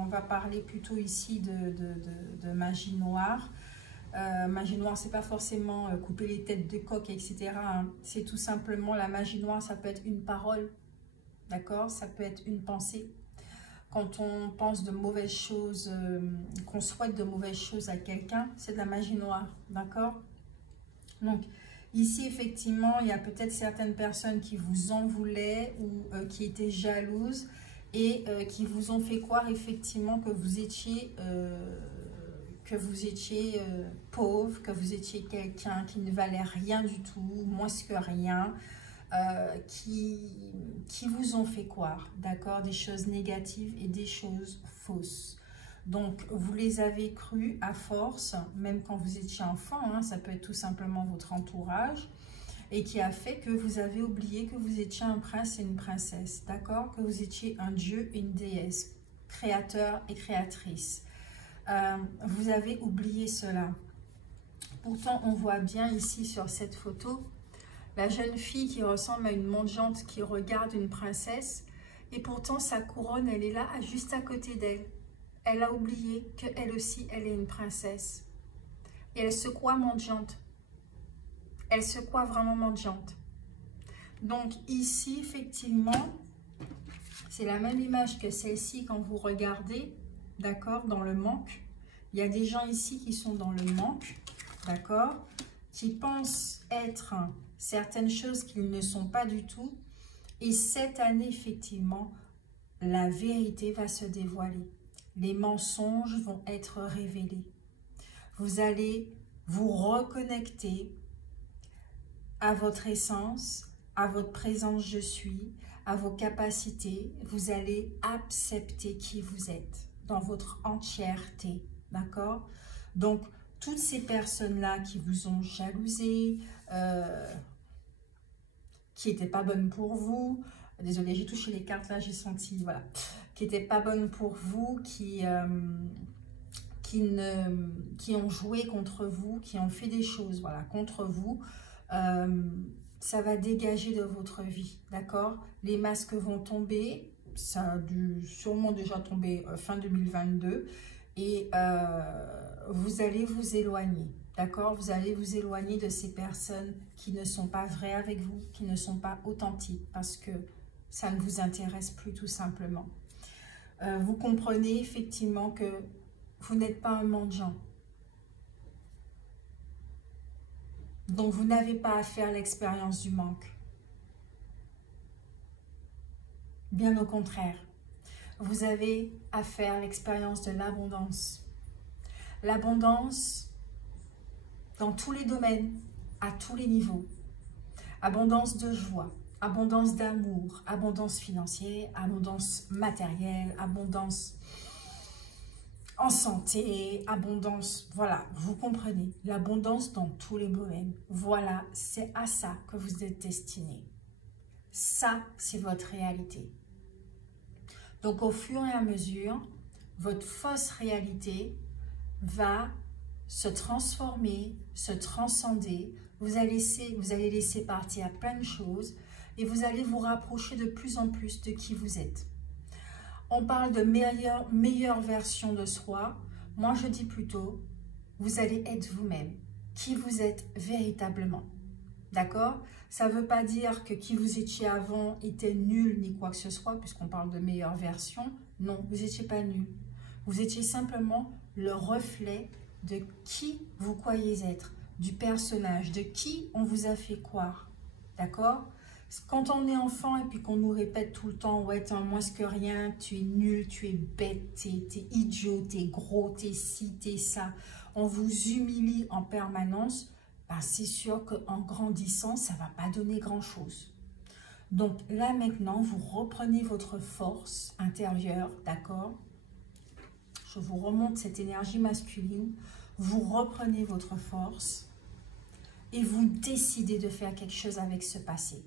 On va parler plutôt ici de magie noire. Magie noire, c'est pas forcément couper les têtes de coq, etc. Hein. C'est tout simplement la magie noire, ça peut être une parole, d'accord? Ça peut être une pensée. Quand on pense de mauvaises choses, qu'on souhaite de mauvaises choses à quelqu'un, c'est de la magie noire, d'accord? Donc, ici, effectivement, il y a peut-être certaines personnes qui vous en voulaient ou qui étaient jalouses et qui vous ont fait croire, effectivement, que vous étiez... pauvre, que vous étiez quelqu'un qui ne valait rien du tout, moins que rien, qui vous ont fait croire, d'accord, des choses négatives et des choses fausses. Donc, vous les avez crus à force, même quand vous étiez enfant, hein, ça peut être tout simplement votre entourage, et qui a fait que vous avez oublié que vous étiez un prince et une princesse, d'accord? Que vous étiez un dieu et une déesse, créateur et créatrice. Vous avez oublié cela. Pourtant, on voit bien ici sur cette photo, la jeune fille qui ressemble à une mendiante qui regarde une princesse, et pourtant sa couronne, elle est là, juste à côté d'elle. Elle a oublié qu'elle aussi, elle est une princesse. Et elle se croit mendiante. Elle se croit vraiment mendiante. Donc ici, effectivement, c'est la même image que celle-ci quand vous regardez, d'accord, dans le manque. Il y a des gens ici qui sont dans le manque, d'accord, qui pensent être certaines choses qu'ils ne sont pas du tout. Et cette année, effectivement, la vérité va se dévoiler. Les mensonges vont être révélés. Vous allez vous reconnecter à votre essence, à votre présence je suis, à vos capacités. Vous allez accepter qui vous êtes dans votre entièreté, d'accord? Donc, toutes ces personnes-là qui vous ont jalousé, qui n'étaient pas bonnes pour vous, désolée, j'ai touché les cartes là, j'ai senti, voilà, qui n'étaient pas bonnes pour vous, qui ont joué contre vous, qui ont fait des choses, voilà, contre vous, ça va dégager de votre vie, d'accord? Les masques vont tomber, ça a dû sûrement déjà tomber fin 2022, et vous allez vous éloigner, d'accord? Vous allez vous éloigner de ces personnes qui ne sont pas vraies avec vous, qui ne sont pas authentiques, parce que ça ne vous intéresse plus tout simplement. Vous comprenez effectivement que vous n'êtes pas un mendiant. Donc, vous n'avez pas à faire l'expérience du manque. Bien au contraire, vous avez à faire l'expérience de l'abondance. L'abondance dans tous les domaines, à tous les niveaux. Abondance de joie, abondance d'amour, abondance financière, abondance matérielle, abondance en santé, abondance, voilà, vous comprenez, l'abondance dans tous les domaines. Voilà, c'est à ça que vous êtes destiné. Ça, c'est votre réalité. Donc, au fur et à mesure, votre fausse réalité va se transformer, se transcender. Vous allez laisser partir plein de choses et vous allez vous rapprocher de plus en plus de qui vous êtes. On parle de meilleure version de soi. Moi, je dis plutôt, vous allez être vous-même, qui vous êtes véritablement. D'accord? Ça ne veut pas dire que qui vous étiez avant était nul ni quoi que ce soit, puisqu'on parle de meilleure version. Non, vous n'étiez pas nul. Vous étiez simplement le reflet de qui vous croyez être, du personnage, de qui on vous a fait croire. D'accord? Quand on est enfant et puis qu'on nous répète tout le temps, ouais, t'es un moins que rien, tu es nul, tu es bête, t'es idiot, t'es gros, t'es ci, t'es ça, on vous humilie en permanence, ben c'est sûr qu'en grandissant, ça ne va pas donner grand-chose. Donc là maintenant, vous reprenez votre force intérieure, d'accord? Je vous remonte cette énergie masculine, vous reprenez votre force et vous décidez de faire quelque chose avec ce passé.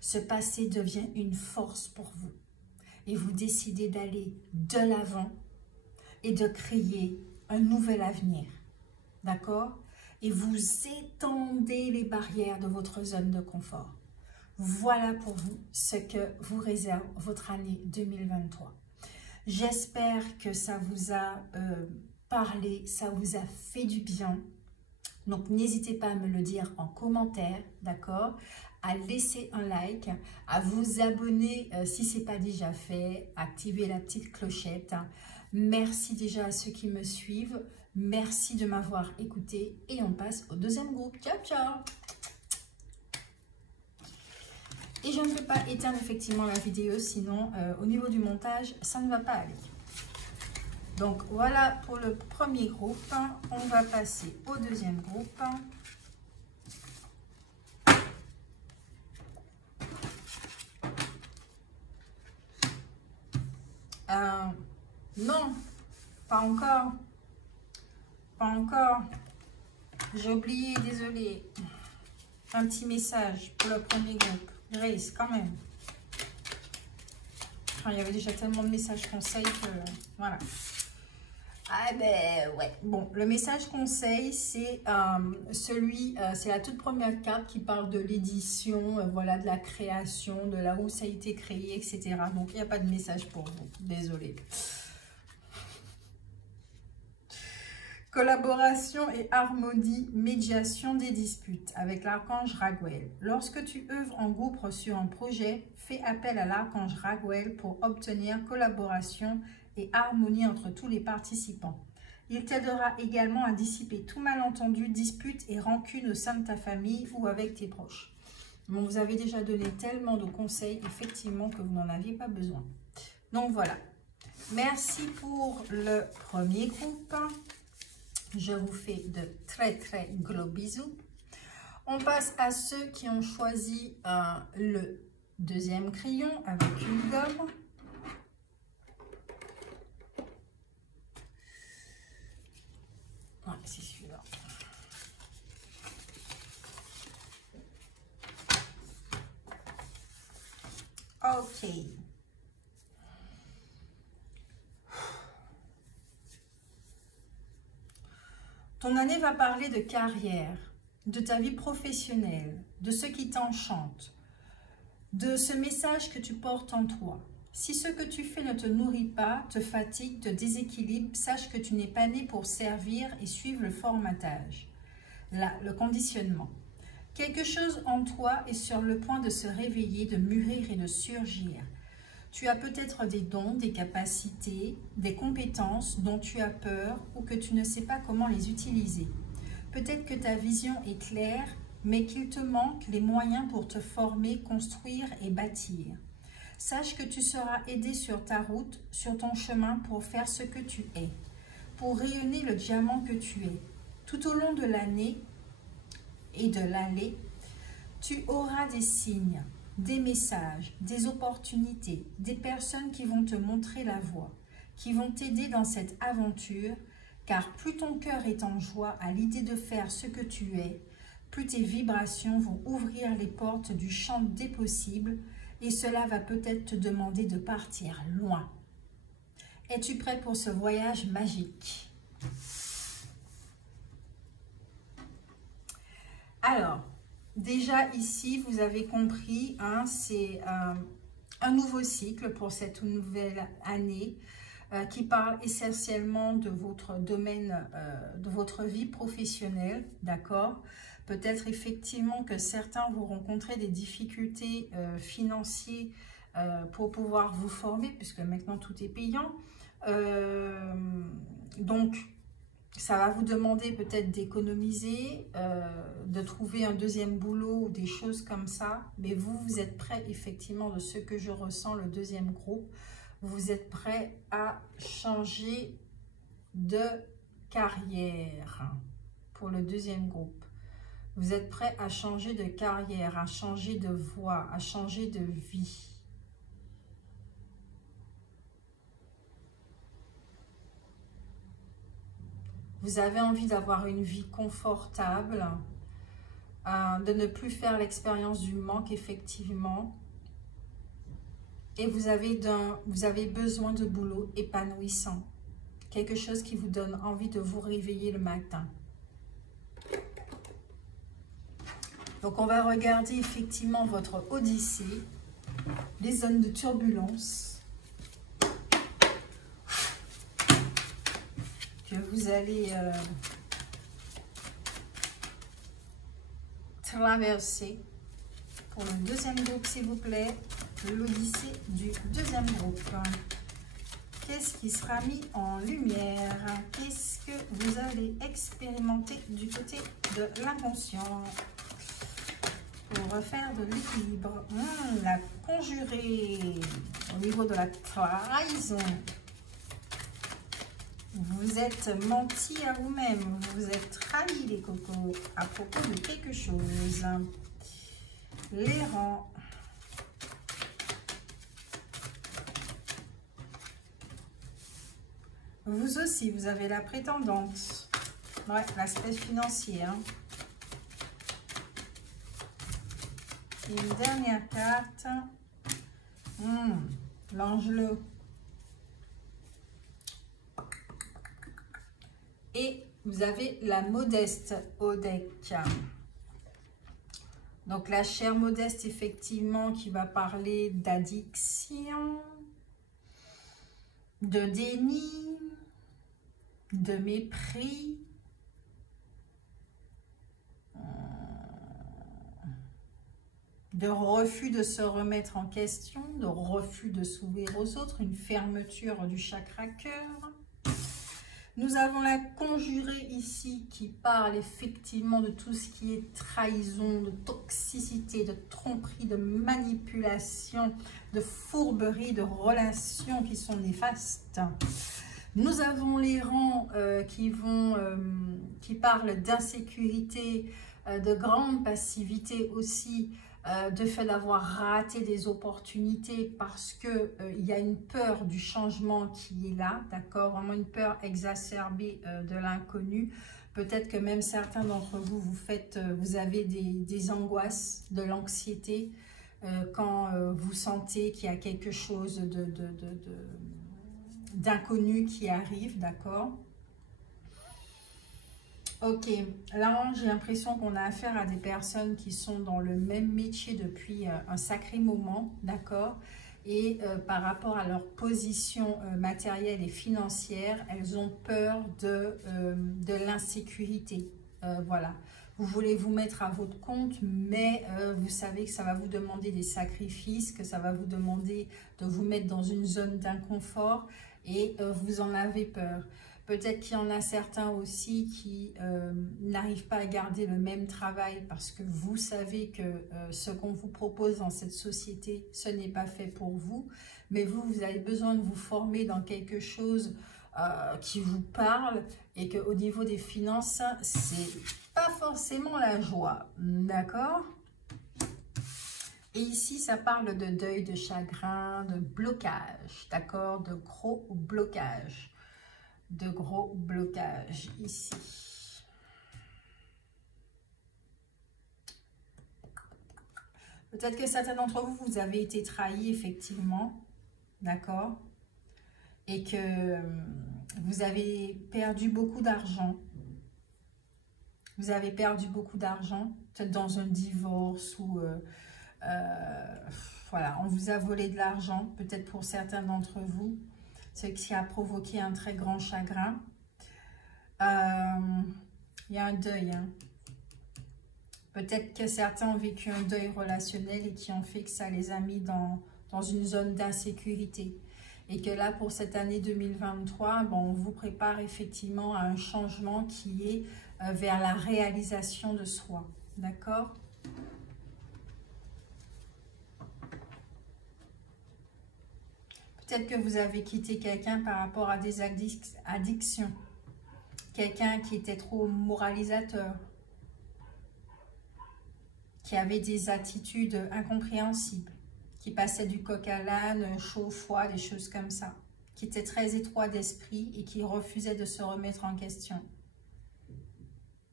Ce passé devient une force pour vous. Et vous décidez d'aller de l'avant et de créer un nouvel avenir. D'accord? Et vous étendez les barrières de votre zone de confort. Voilà pour vous ce que vous réserve votre année 2023. J'espère que ça vous a parlé, ça vous a fait du bien. Donc, n'hésitez pas à me le dire en commentaire, d'accord? À laisser un like, à vous abonner si ce n'est pas déjà fait, activer la petite clochette. Merci déjà à ceux qui me suivent. Merci de m'avoir écouté et on passe au deuxième groupe. Ciao, ciao! Et je ne peux pas éteindre effectivement la vidéo, sinon au niveau du montage, ça ne va pas aller. Donc voilà pour le premier groupe. On va passer au deuxième groupe. Non, Pas encore. Pas encore. J'ai oublié, désolé. Un petit message pour le premier groupe. Grace, quand même. Enfin, il y avait déjà tellement de messages conseils que... Voilà. Ah ben ouais. Bon, le message conseil, c'est c'est la toute première carte qui parle de l'édition, voilà, de la création, de là où ça a été créé, etc. Donc, il n'y a pas de message pour vous. Désolée. Collaboration et harmonie, médiation des disputes avec l'archange Raguel. Lorsque tu œuvres en groupe sur un projet, fais appel à l'archange Raguel pour obtenir collaboration et harmonie entre tous les participants. Il t'aidera également à dissiper tout malentendu, dispute et rancune au sein de ta famille ou avec tes proches. Bon, vous avez déjà donné tellement de conseils, effectivement, que vous n'en aviez pas besoin. Donc voilà. Merci pour le premier groupe. Je vous fais de très très gros bisous. On passe à ceux qui ont choisi le deuxième crayon avec une gomme. Ouais, c'est celui-là. Ok. Ton année va parler de carrière, de ta vie professionnelle, de ce qui t'enchante, de ce message que tu portes en toi. Si ce que tu fais ne te nourrit pas, te fatigue, te déséquilibre, sache que tu n'es pas né pour servir et suivre le formatage, le conditionnement. Quelque chose en toi est sur le point de se réveiller, de mûrir et de surgir. Tu as peut-être des dons, des capacités, des compétences dont tu as peur ou que tu ne sais pas comment les utiliser. Peut-être que ta vision est claire, mais qu'il te manque les moyens pour te former, construire et bâtir. Sache que tu seras aidé sur ta route, sur ton chemin pour faire ce que tu es, pour rayonner le diamant que tu es. Tout au long de l'année et de l'allée, tu auras des signes, des messages, des opportunités, des personnes qui vont te montrer la voie, qui vont t'aider dans cette aventure, car plus ton cœur est en joie à l'idée de faire ce que tu es, plus tes vibrations vont ouvrir les portes du champ des possibles et cela va peut-être te demander de partir loin. Es-tu prêt pour ce voyage magique? Alors, déjà ici, vous avez compris, hein, c'est un nouveau cycle pour cette nouvelle année qui parle essentiellement de votre domaine, de votre vie professionnelle, d'accord? Peut-être effectivement que certains vont rencontrer des difficultés financières pour pouvoir vous former, puisque maintenant tout est payant. Donc, ça va vous demander peut-être d'économiser, de trouver un deuxième boulot ou des choses comme ça. Mais vous, vous êtes prêts, effectivement, de ce que je ressens, le deuxième groupe. Vous êtes prêts à changer de carrière pour le deuxième groupe. Vous êtes prêts à changer de carrière, à changer de voie, à changer de vie. Vous avez envie d'avoir une vie confortable, de ne plus faire l'expérience du manque, effectivement. Et vous avez besoin de boulot épanouissant. Quelque chose qui vous donne envie de vous réveiller le matin. Donc, on va regarder effectivement votre odyssée, les zones de turbulence que vous allez traverser. Pour le deuxième groupe, s'il vous plaît, l'odyssée du deuxième groupe. Qu'est-ce qui sera mis en lumière? Qu'est-ce que vous allez expérimenter du côté de l'inconscient pour refaire de l'équilibre? La conjurée au niveau de la trahison. Vous êtes menti à vous-même, vous vous êtes trahi les cocos à propos de quelque chose. L'errant. Vous aussi, vous avez la prétendante. Ouais, l'aspect financier. Hein. Et une dernière carte. L'angelot. Et vous avez la modeste au deck. Donc la chère modeste, effectivement, qui va parler d'addiction, de déni, de mépris, de refus de se remettre en question, de refus de s'ouvrir aux autres, une fermeture du chakra cœur. Nous avons la conjurée ici qui parle effectivement de tout ce qui est trahison, de toxicité, de tromperie, de manipulation, de fourberie, de relations qui sont néfastes. Nous avons les rangs qui parlent d'insécurité, de grande passivité aussi, de fait d'avoir raté des opportunités parce que il y a une peur du changement qui est là, d'accord, vraiment une peur exacerbée de l'inconnu. Peut-être que même certains d'entre vous, vous avez des angoisses, de l'anxiété quand vous sentez qu'il y a quelque chose d'inconnu qui arrive, d'accord. Ok, là j'ai l'impression qu'on a affaire à des personnes qui sont dans le même métier depuis un sacré moment, d'accord. Et par rapport à leur position matérielle et financière, elles ont peur de l'insécurité. Voilà, vous voulez vous mettre à votre compte, mais vous savez que ça va vous demander des sacrifices, que ça va vous demander de vous mettre dans une zone d'inconfort et vous en avez peur. Peut-être qu'il y en a certains aussi qui n'arrivent pas à garder le même travail parce que vous savez que ce qu'on vous propose dans cette société, ce n'est pas fait pour vous. Mais vous avez besoin de vous former dans quelque chose qui vous parle et qu'au niveau des finances, c'est pas forcément la joie. D'accord ? Et ici, ça parle de deuil, de chagrin, de blocage. D'accord ? De gros blocage. De gros blocages ici. Peut-être que certains d'entre vous, vous avez été trahis effectivement, d'accord, et que vous avez perdu beaucoup d'argent. Vous avez perdu beaucoup d'argent, peut-être dans un divorce ou voilà, on vous a volé de l'argent, peut-être pour certains d'entre vous. Ce qui a provoqué un très grand chagrin. Il y a un deuil. Hein. Peut-être que certains ont vécu un deuil relationnel et qui ont fait que ça les a mis dans une zone d'insécurité. Et que là, pour cette année 2023, bon, on vous prépare effectivement à un changement qui est vers la réalisation de soi. D'accord ? Peut-être que vous avez quitté quelqu'un par rapport à des addictions. Quelqu'un qui était trop moralisateur. Qui avait des attitudes incompréhensibles. Qui passait du coq à l'âne, chaud, froid, des choses comme ça. Qui était très étroit d'esprit et qui refusait de se remettre en question.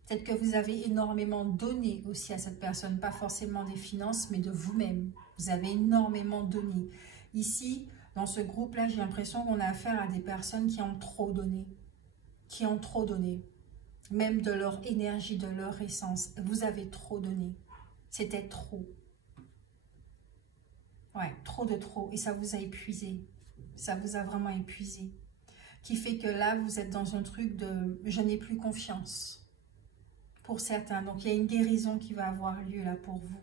Peut-être que vous avez énormément donné aussi à cette personne. Pas forcément des finances, mais de vous-même. Vous avez énormément donné. Ici, dans ce groupe-là, j'ai l'impression qu'on a affaire à des personnes qui ont trop donné. Qui ont trop donné. Même de leur énergie, de leur essence. Vous avez trop donné. C'était trop. Ouais, trop de trop. Et ça vous a épuisé. Ça vous a vraiment épuisé. Qui fait que là, vous êtes dans un truc de « je n'ai plus confiance » pour certains. Donc, il y a une guérison qui va avoir lieu là pour vous.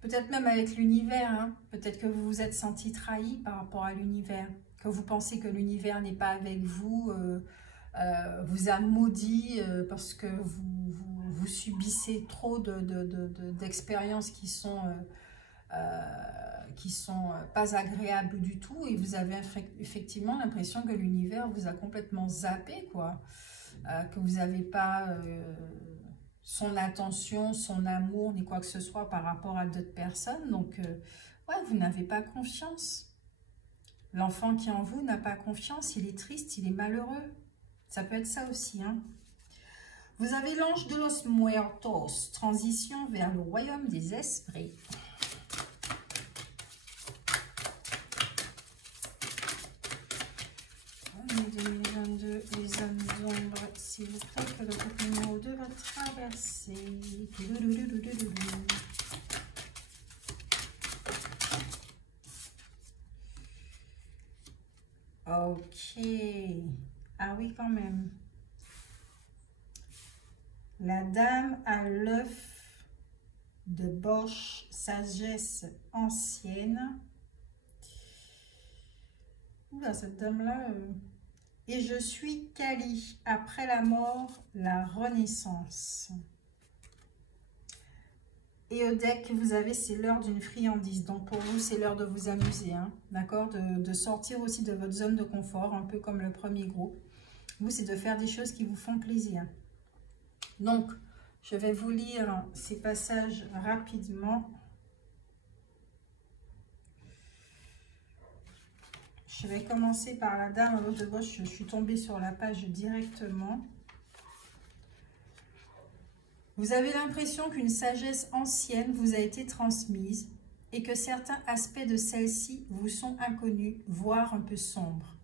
Peut-être même avec l'univers, hein. Peut-être que vous vous êtes senti trahi par rapport à l'univers, que vous pensez que l'univers n'est pas avec vous, vous a maudit parce que vous subissez trop d'expériences qui sont qui sont pas agréables du tout, et vous avez effectivement l'impression que l'univers vous a complètement zappé, quoi. Que vous n'avez pas son attention, son amour, ni quoi que ce soit par rapport à d'autres personnes. Donc, ouais, vous n'avez pas confiance. L'enfant qui est en vous n'a pas confiance, il est triste, il est malheureux. Ça peut être ça aussi, hein. Vous avez l'ange de los muertos, transition vers le royaume des esprits. 2022, les âmes d'ombre, s'il vous plaît, que le groupe numéro 2 va traverser. Ok. Ah oui, quand même. La dame à l'œuf de Bosch, sagesse ancienne. Oula, cette dame-là... Et je suis Kali, après la mort, la renaissance. Et au deck que vous avez, c'est l'heure d'une friandise. Donc pour vous, c'est l'heure de vous amuser, hein, d'accord, de sortir aussi de votre zone de confort, un peu comme le premier groupe. Vous, c'est de faire des choses qui vous font plaisir. Donc, je vais vous lire ces passages rapidement. Je vais commencer par la dame à l'autre de gauche. Je suis tombée sur la page directement. Vous avez l'impression qu'une sagesse ancienne vous a été transmise et que certains aspects de celle-ci vous sont inconnus, voire un peu sombres.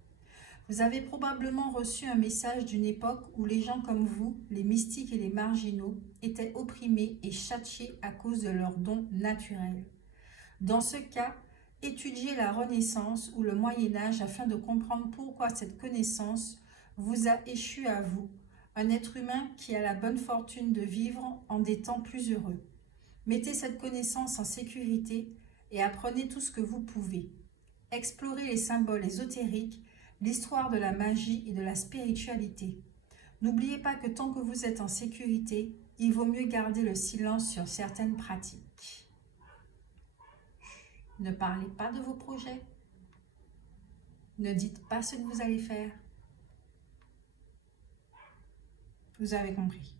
Vous avez probablement reçu un message d'une époque où les gens comme vous, les mystiques et les marginaux, étaient opprimés et châtiés à cause de leurs dons naturels. Dans ce cas, étudiez la Renaissance ou le Moyen-Âge afin de comprendre pourquoi cette connaissance vous a échu à vous, un être humain qui a la bonne fortune de vivre en des temps plus heureux. Mettez cette connaissance en sécurité et apprenez tout ce que vous pouvez. Explorez les symboles ésotériques, l'histoire de la magie et de la spiritualité. N'oubliez pas que tant que vous êtes en sécurité, il vaut mieux garder le silence sur certaines pratiques. Ne parlez pas de vos projets. Ne dites pas ce que vous allez faire. Vous avez compris.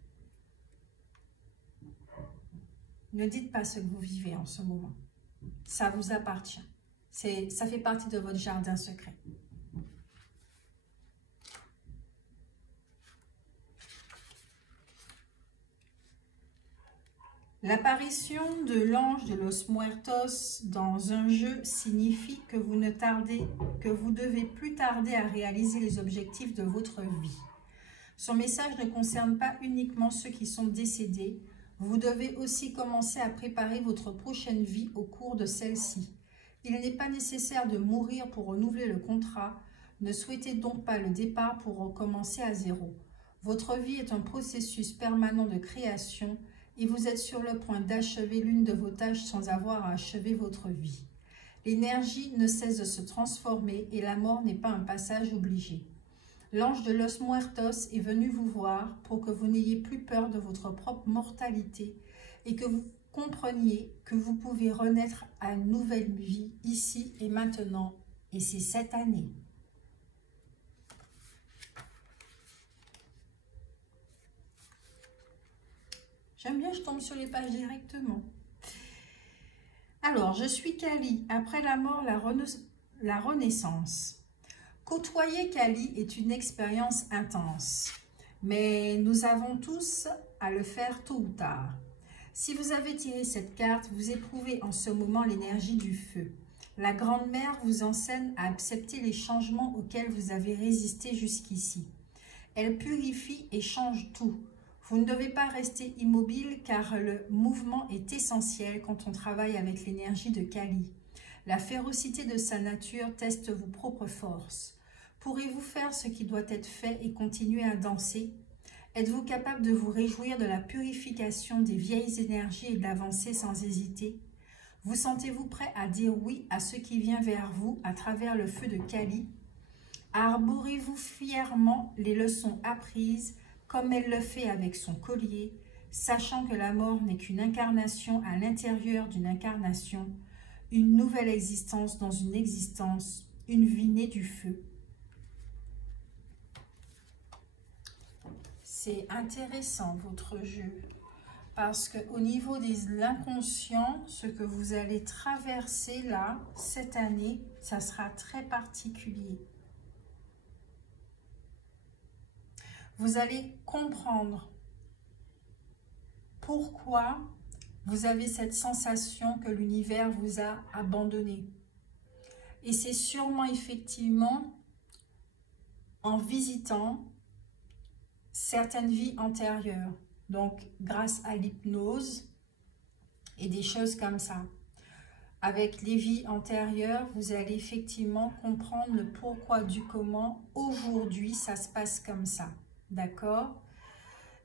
Ne dites pas ce que vous vivez en ce moment. Ça vous appartient. Ça fait partie de votre jardin secret. L'apparition de l'ange de los muertos dans un jeu signifie que vous devez plus tarder à réaliser les objectifs de votre vie. Son message ne concerne pas uniquement ceux qui sont décédés. Vous devez aussi commencer à préparer votre prochaine vie au cours de celle-ci. Il n'est pas nécessaire de mourir pour renouveler le contrat. Ne souhaitez donc pas le départ pour recommencer à zéro. Votre vie est un processus permanent de création et vous êtes sur le point d'achever l'une de vos tâches sans avoir à achever votre vie. L'énergie ne cesse de se transformer et la mort n'est pas un passage obligé. L'ange de los muertos est venu vous voir pour que vous n'ayez plus peur de votre propre mortalité et que vous compreniez que vous pouvez renaître à une nouvelle vie ici et maintenant, et c'est cette année. J'aime bien, je tombe sur les pages directement. Alors, je suis Kali, après la mort, la renaissance. Côtoyer Kali est une expérience intense, mais nous avons tous à le faire tôt ou tard. Si vous avez tiré cette carte, vous éprouvez en ce moment l'énergie du feu. La Grande Mère vous enseigne à accepter les changements auxquels vous avez résisté jusqu'ici. Elle purifie et change tout. Vous ne devez pas rester immobile car le mouvement est essentiel quand on travaille avec l'énergie de Kali. La férocité de sa nature teste vos propres forces. Pourrez-vous faire ce qui doit être fait et continuer à danser? Êtes-vous capable de vous réjouir de la purification des vieilles énergies et d'avancer sans hésiter? Vous sentez-vous prêt à dire oui à ce qui vient vers vous à travers le feu de Kali? Arborez-vous fièrement les leçons apprises comme elle le fait avec son collier, sachant que la mort n'est qu'une incarnation à l'intérieur d'une incarnation. une nouvelle existence dans une existence, une vie née du feu. C'est intéressant votre jeu, parce qu'au niveau de l'inconscient, ce que vous allez traverser là, cette année, ça sera très particulier. Vous allez comprendre pourquoi vous avez cette sensation que l'univers vous a abandonné. Et c'est sûrement effectivement en visitant certaines vies antérieures, donc grâce à l'hypnose et des choses comme ça. Avec les vies antérieures, vous allez effectivement comprendre le pourquoi du comment aujourd'hui ça se passe comme ça, d'accord?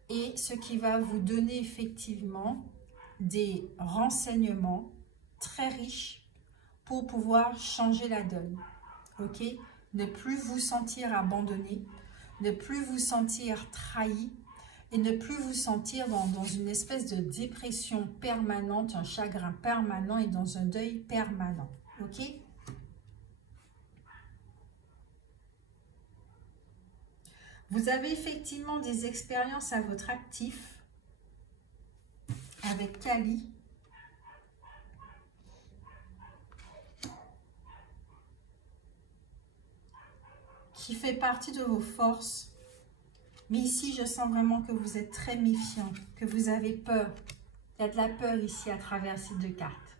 Et ce qui va vous donner effectivement des renseignements très riches pour pouvoir changer la donne, ok? Ne plus vous sentir abandonné, ne plus vous sentir trahi et ne plus vous sentir dans une espèce de dépression permanente, un chagrin permanent et dans un deuil permanent, ok? Vous avez effectivement des expériences à votre actif avec Kali. Qui fait partie de vos forces. Mais ici, je sens vraiment que vous êtes très méfiant, que vous avez peur. Il y a de la peur ici à travers ces deux cartes.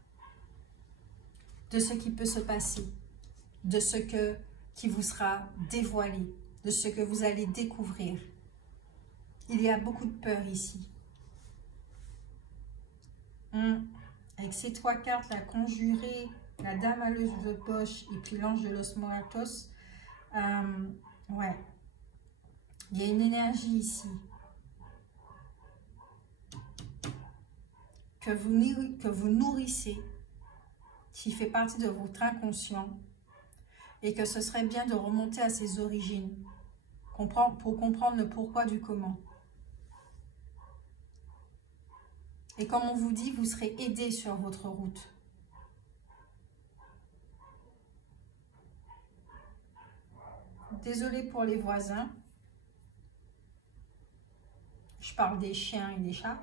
De ce qui peut se passer, de ce qui vous sera dévoilé, de ce que vous allez découvrir. Il y a beaucoup de peur ici. Avec ces trois cartes, la conjurée, la dame à l'œuf de poche et puis l'ange de los muertos, ouais, il y a une énergie ici que vous nourrissez, qui fait partie de votre inconscient, et que ce serait bien de remonter à ses origines pour comprendre le pourquoi du comment. Et comme on vous dit, vous serez aidé sur votre route. Désolée pour les voisins. Je parle des chiens et des chats.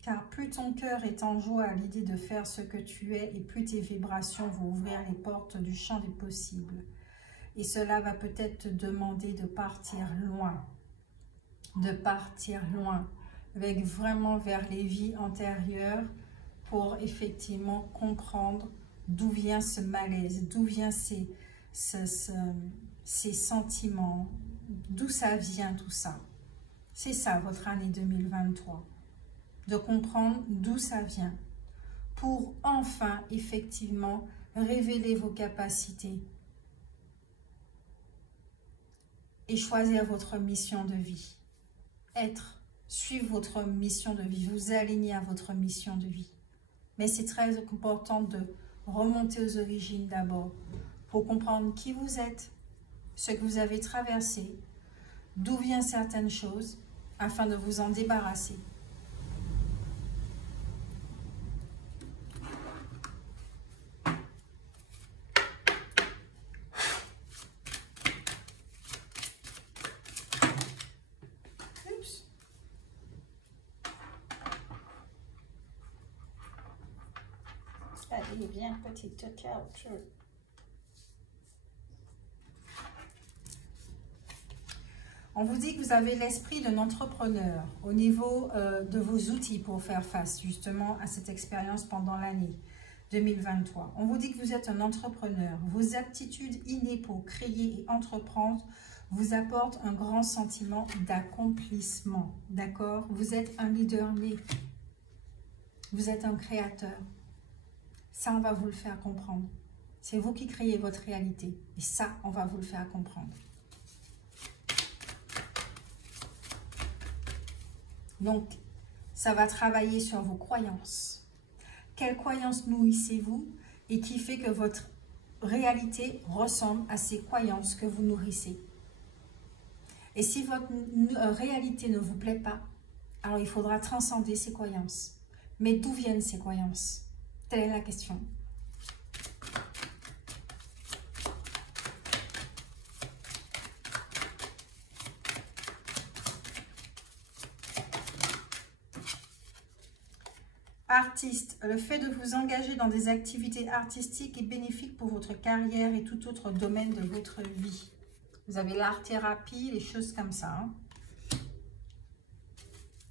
Car plus ton cœur est en joie à l'idée de faire ce que tu es, et plus tes vibrations vont ouvrir les portes du champ des possibles. Et cela va peut-être te demander de partir loin. De partir loin, avec vraiment vers les vies antérieures, pour effectivement comprendre d'où vient ce malaise, d'où vient ces sentiments, d'où ça vient tout ça. C'est ça votre année 2023, de comprendre d'où ça vient, pour enfin effectivement révéler vos capacités et choisir votre mission de vie. Suivre votre mission de vie, vous aligner à votre mission de vie. Mais c'est très important de remonter aux origines d'abord, pour comprendre qui vous êtes, ce que vous avez traversé, d'où viennent certaines choses, afin de vous en débarrasser. Allez, bien, petite carte. On vous dit que vous avez l'esprit d'un entrepreneur au niveau de vos outils pour faire face justement à cette expérience pendant l'année 2023. On vous dit que vous êtes un entrepreneur. Vos aptitudes innées pour créer et entreprendre vous apportent un grand sentiment d'accomplissement. D'accord? Vous êtes un leader né. Vous êtes un créateur. Ça, on va vous le faire comprendre. C'est vous qui créez votre réalité. Et ça, on va vous le faire comprendre. Donc, ça va travailler sur vos croyances. Quelles croyances nourrissez-vous et qui fait que votre réalité ressemble à ces croyances que vous nourrissez? Et si votre réalité ne vous plaît pas, Alors, il faudra transcender ces croyances. Mais d'où viennent ces croyances? Telle est la question. Artiste, le fait de vous engager dans des activités artistiques est bénéfique pour votre carrière et tout autre domaine de votre vie. Vous avez l'art-thérapie, les choses comme ça. Hein.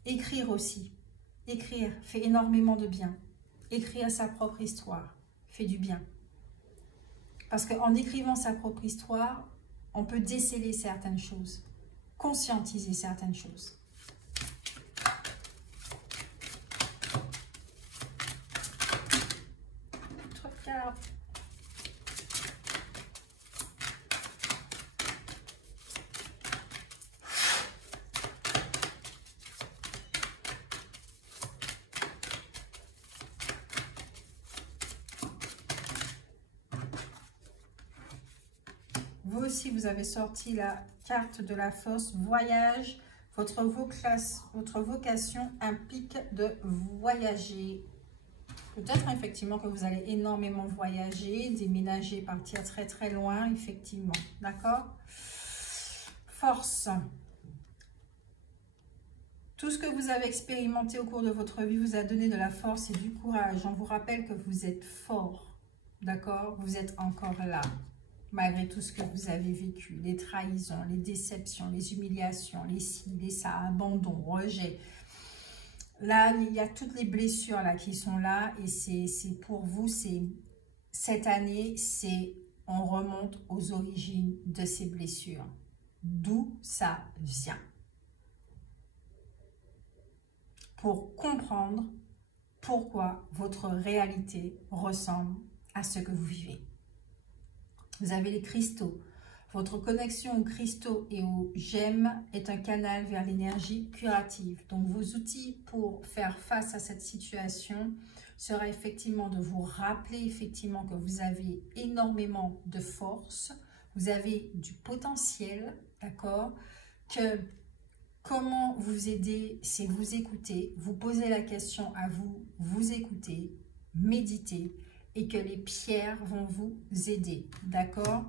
Écrire aussi. Écrire fait énormément de bien. Écrire sa propre histoire fait du bien. Parce qu'en écrivant sa propre histoire, on peut déceler certaines choses, conscientiser certaines choses. Vous aussi, vous avez sorti la carte de la force, voyage. Votre vocation implique de voyager. Peut-être effectivement que vous allez énormément voyager, déménager, partir très très loin, effectivement. D'accord? Force. Tout ce que vous avez expérimenté au cours de votre vie vous a donné de la force et du courage. On vous rappelle que vous êtes fort. D'accord? Vous êtes encore là. Malgré tout ce que vous avez vécu, les trahisons, les déceptions, les humiliations, les ci, les ça, abandon, rejet. Là, il y a toutes les blessures là qui sont là et c'est pour vous, cette année, on remonte aux origines de ces blessures. D'où ça vient. Pour comprendre pourquoi votre réalité ressemble à ce que vous vivez. Vous avez les cristaux. Votre connexion aux cristaux et aux gemmes est un canal vers l'énergie curative. Donc, vos outils pour faire face à cette situation sera effectivement de vous rappeler effectivement que vous avez énormément de force, vous avez du potentiel, d'accord? Que comment vous aider, c'est vous écouter, vous poser la question à vous, vous écouter, méditer, et que les pierres vont vous aider, d'accord?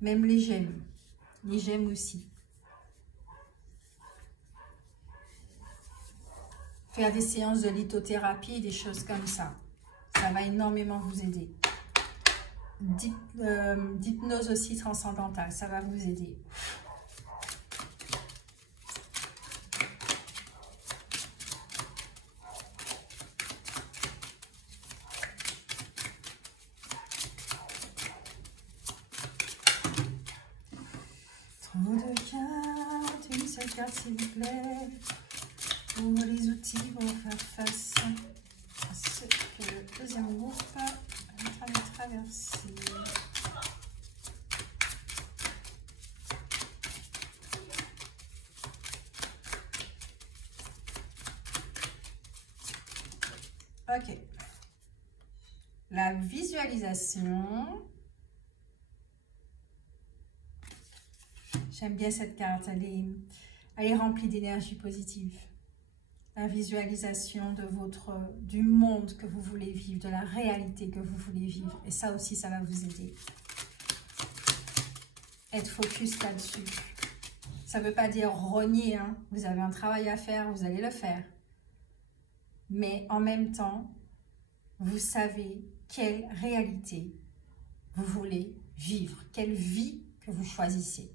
Même les gemmes aussi. Faire des séances de lithothérapie, des choses comme ça. Ça va énormément vous aider. D'hypnose aussi transcendantale, ça va vous aider. Trop de cartes, une seule carte s'il vous plaît, pour les outils pour faire face à ce que le deuxième groupe est en train de traverser. Ok. La visualisation. J'aime bien cette carte, elle est remplie d'énergie positive. La visualisation du monde que vous voulez vivre, de la réalité que vous voulez vivre. Et ça aussi, ça va vous aider. Être focus là-dessus. Ça ne veut pas dire renier, hein. Vous avez un travail à faire, vous allez le faire. Mais en même temps, vous savez quelle réalité vous voulez vivre, quelle vie que vous choisissez.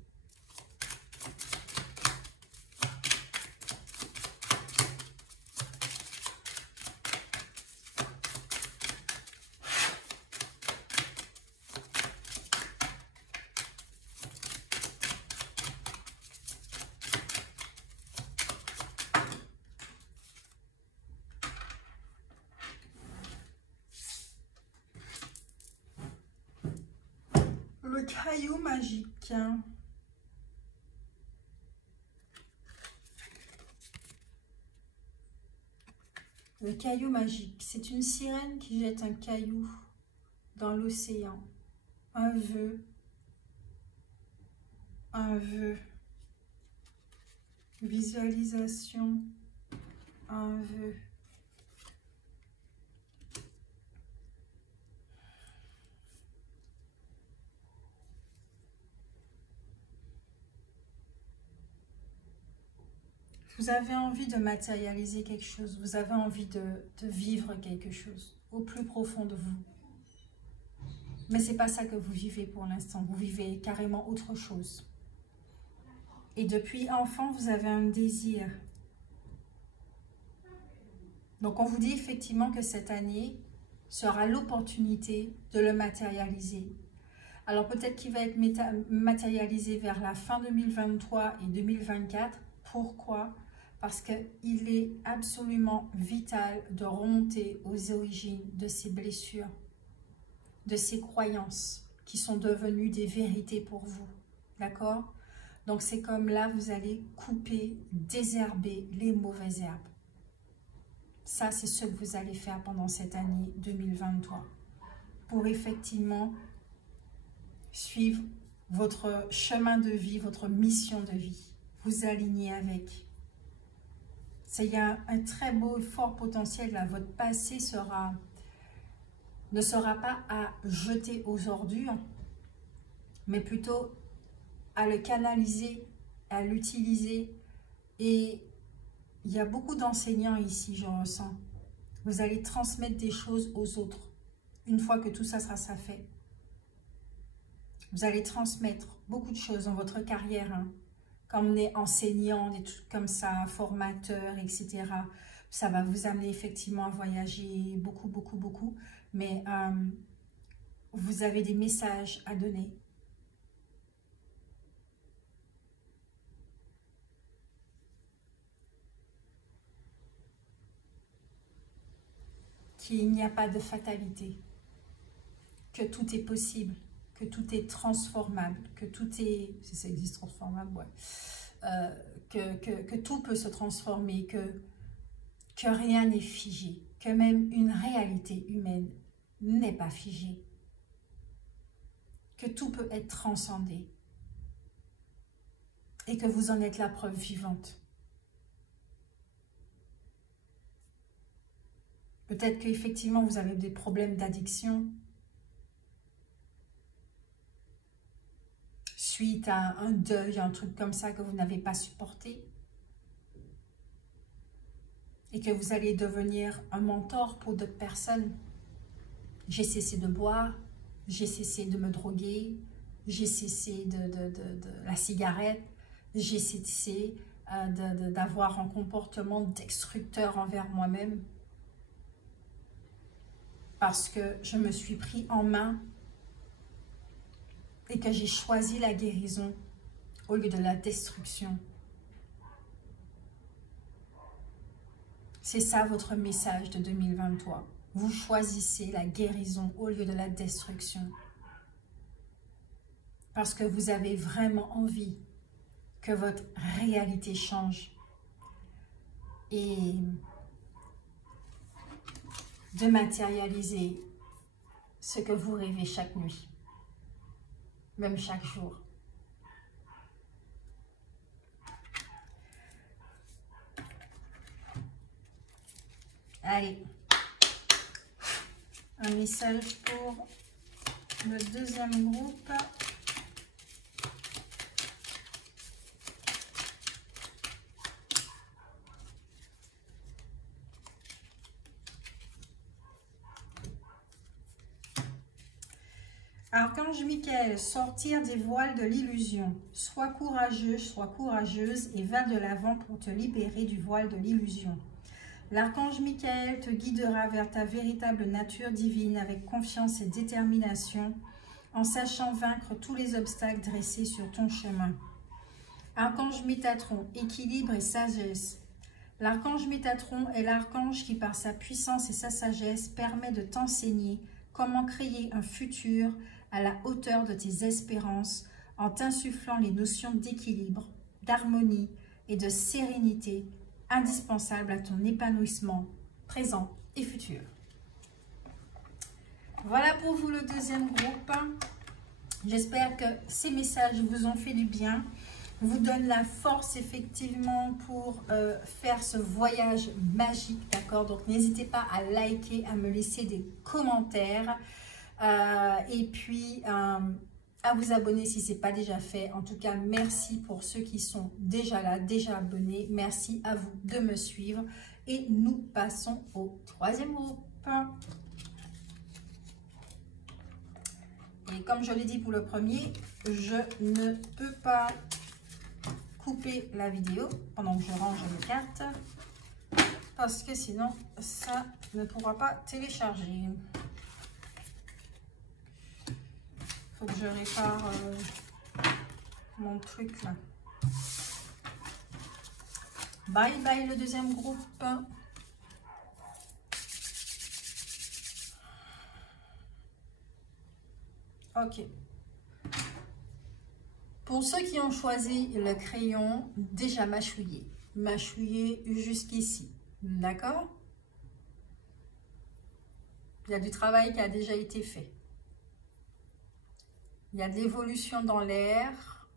Le caillou magique. Le caillou magique, c'est une sirène qui jette un caillou dans l'océan. Un vœu. Un vœu. Visualisation. un vœu. Vous avez envie de matérialiser quelque chose, vous avez envie de vivre quelque chose au plus profond de vous. Mais ce n'est pas ça que vous vivez pour l'instant, vous vivez carrément autre chose. Et depuis enfant, vous avez un désir. Donc on vous dit effectivement que cette année sera l'opportunité de le matérialiser. Alors peut-être qu'il va être matérialisé vers la fin 2023 et 2024. Pourquoi ? Parce qu'il est absolument vital de remonter aux origines de ces blessures, de ces croyances qui sont devenues des vérités pour vous. D'accord? Donc c'est comme là, vous allez couper, désherber les mauvaises herbes. Ça, c'est ce que vous allez faire pendant cette année 2023. Pour effectivement suivre votre chemin de vie, votre mission de vie. Vous aligner avec. Il y a un très beau et fort potentiel là. Votre passé ne sera pas à jeter aux ordures, mais plutôt à le canaliser, à l'utiliser. Et il y a beaucoup d'enseignants ici, je ressens. Vous allez transmettre des choses aux autres. Une fois que tout ça sera fait. Vous allez transmettre beaucoup de choses dans votre carrière, hein. Comme des enseignants, des trucs comme ça, formateurs, etc. Ça va vous amener effectivement à voyager beaucoup, beaucoup, beaucoup. Mais vous avez des messages à donner. Qu'il n'y a pas de fatalité. Que tout est possible. Que tout est transformable, que tout est, si ça existe transformable, ouais, que tout peut se transformer, que rien n'est figé, que même une réalité humaine n'est pas figée, que tout peut être transcendé et que vous en êtes la preuve vivante. Peut-être qu'effectivement vous avez des problèmes d'addiction, suite à un deuil, un truc comme ça que vous n'avez pas supporté. Et que vous allez devenir un mentor pour d'autres personnes. J'ai cessé de boire, j'ai cessé de me droguer, j'ai cessé de la cigarette, j'ai cessé d'avoir un comportement destructeur envers moi-même. Parce que je me suis pris en main et que j'ai choisi la guérison au lieu de la destruction. C'est ça votre message de 2023. Vous choisissez la guérison au lieu de la destruction. Parce que vous avez vraiment envie que votre réalité change. Et de matérialiser ce que vous rêvez chaque nuit. Même chaque jour. Allez. Un message pour le deuxième groupe. Archange Michael, sortir des voiles de l'illusion. Sois courageux, sois courageuse et va de l'avant pour te libérer du voile de l'illusion. L'archange Michael te guidera vers ta véritable nature divine avec confiance et détermination, en sachant vaincre tous les obstacles dressés sur ton chemin. Archange Métatron, équilibre et sagesse. L'archange Métatron est l'archange qui, par sa puissance et sa sagesse, permet de t'enseigner comment créer un futur à la hauteur de tes espérances en t'insufflant les notions d'équilibre, d'harmonie et de sérénité indispensables à ton épanouissement présent et futur. Voilà pour vous le deuxième groupe. J'espère que ces messages vous ont fait du bien. vous donne la force effectivement pour faire ce voyage magique, d'accord? Donc n'hésitez pas à liker, à me laisser des commentaires et puis à vous abonner si ce n'est pas déjà fait. En tout cas, merci pour ceux qui sont déjà là, déjà abonnés. Merci à vous de me suivre et nous passons au troisième groupe. Et comme je l'ai dit pour le premier, je ne peux pas couper la vidéo pendant que je range les cartes parce que sinon ça ne pourra pas télécharger. Faut que je répare mon truc là. Bye bye le deuxième groupe. Ok. Pour ceux qui ont choisi le crayon, déjà mâchouillé jusqu'ici, d'accord? Il y a du travail qui a déjà été fait. Il y a de l'évolution dans l'air.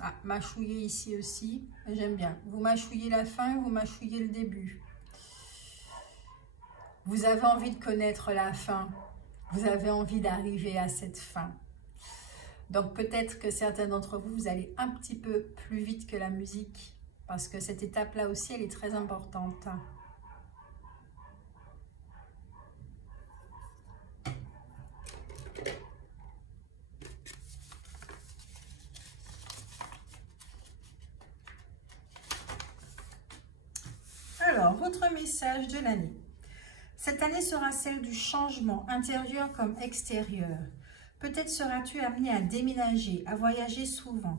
Ah, mâchouiller ici aussi, j'aime bien. Vous mâchouillez la fin, vous mâchouillez le début. Vous avez envie de connaître la fin. Vous avez envie d'arriver à cette fin. Donc peut-être que certains d'entre vous, vous allez un petit peu plus vite que la musique. Parce que cette étape-là aussi, elle est très importante. Alors, votre message de l'année. Cette année sera celle du changement, intérieur comme extérieur. Peut-être seras-tu amené à déménager, à voyager souvent.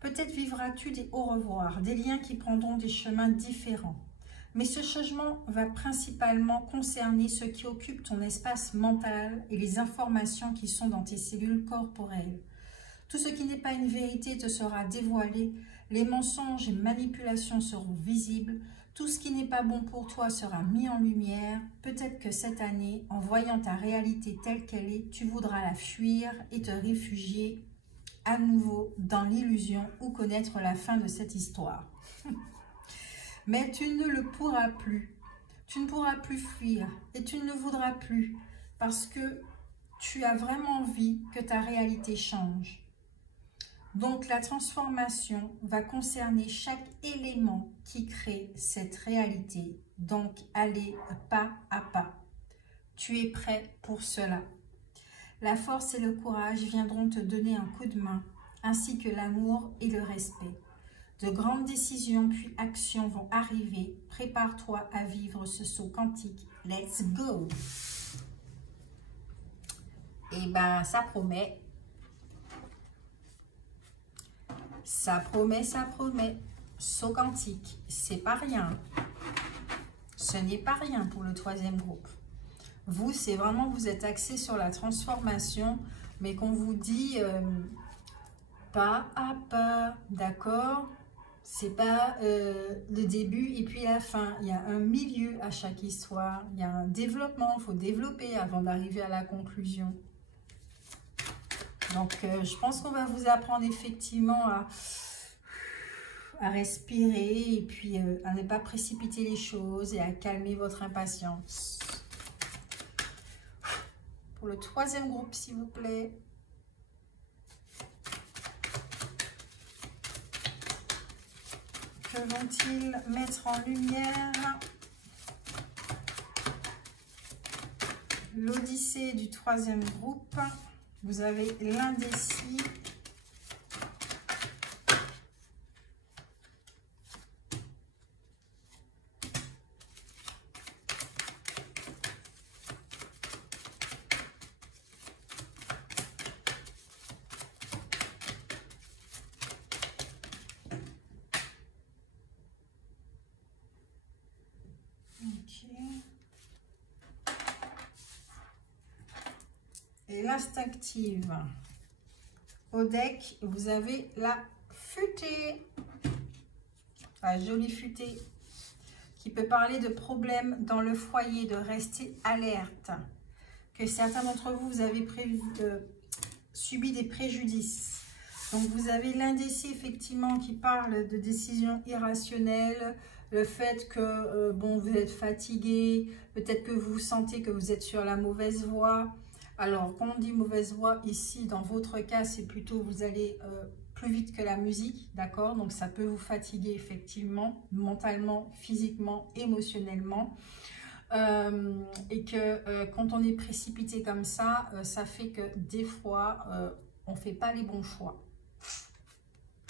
Peut-être vivras-tu des au revoir, des liens qui prendront des chemins différents. Mais ce changement va principalement concerner ce qui occupe ton espace mental et les informations qui sont dans tes cellules corporelles. Tout ce qui n'est pas une vérité te sera dévoilé, les mensonges et manipulations seront visibles. Tout ce qui n'est pas bon pour toi sera mis en lumière. Peut-être que cette année, en voyant ta réalité telle qu'elle est, tu voudras la fuir et te réfugier à nouveau dans l'illusion ou connaître la fin de cette histoire. Mais tu ne le pourras plus. Tu ne pourras plus fuir et tu ne le voudras plus parce que tu as vraiment envie que ta réalité change. Donc, la transformation va concerner chaque élément qui crée cette réalité. Donc, allez pas à pas. Tu es prêt pour cela. La force et le courage viendront te donner un coup de main, ainsi que l'amour et le respect. De grandes décisions puis actions vont arriver. Prépare-toi à vivre ce saut quantique. Let's go! Et ben, ça promet. Ça promet, ça promet. Saut quantique, c'est pas rien. Ce n'est pas rien pour le troisième groupe. Vous, c'est vraiment, vous êtes axé sur la transformation, mais qu'on vous dit pas à pas, d'accord? C'est pas le début et puis la fin. Il y a un milieu à chaque histoire. Il y a un développement, il faut développer avant d'arriver à la conclusion. Donc, je pense qu'on va vous apprendre effectivement à respirer et puis à ne pas précipiter les choses et à calmer votre impatience. Pour le troisième groupe, s'il vous plaît. Que vont-ils mettre en lumière? L'Odyssée du troisième groupe. Vous avez l'indécis. Et l'instinctive. Au deck, vous avez la futée. La jolie futée qui peut parler de problèmes dans le foyer, de rester alerte. Que certains d'entre vous, vous avez subi des préjudices. Donc, vous avez l'indécis, effectivement, qui parle de décisions irrationnelles, le fait que, bon, vous êtes fatigué, peut-être que vous sentez que vous êtes sur la mauvaise voie. Alors, quand on dit mauvaise voie, ici, dans votre cas, c'est plutôt vous allez plus vite que la musique, d'accord? Donc, ça peut vous fatiguer, effectivement, mentalement, physiquement, émotionnellement. Et que quand on est précipité comme ça, ça fait que des fois, on ne fait pas les bons choix.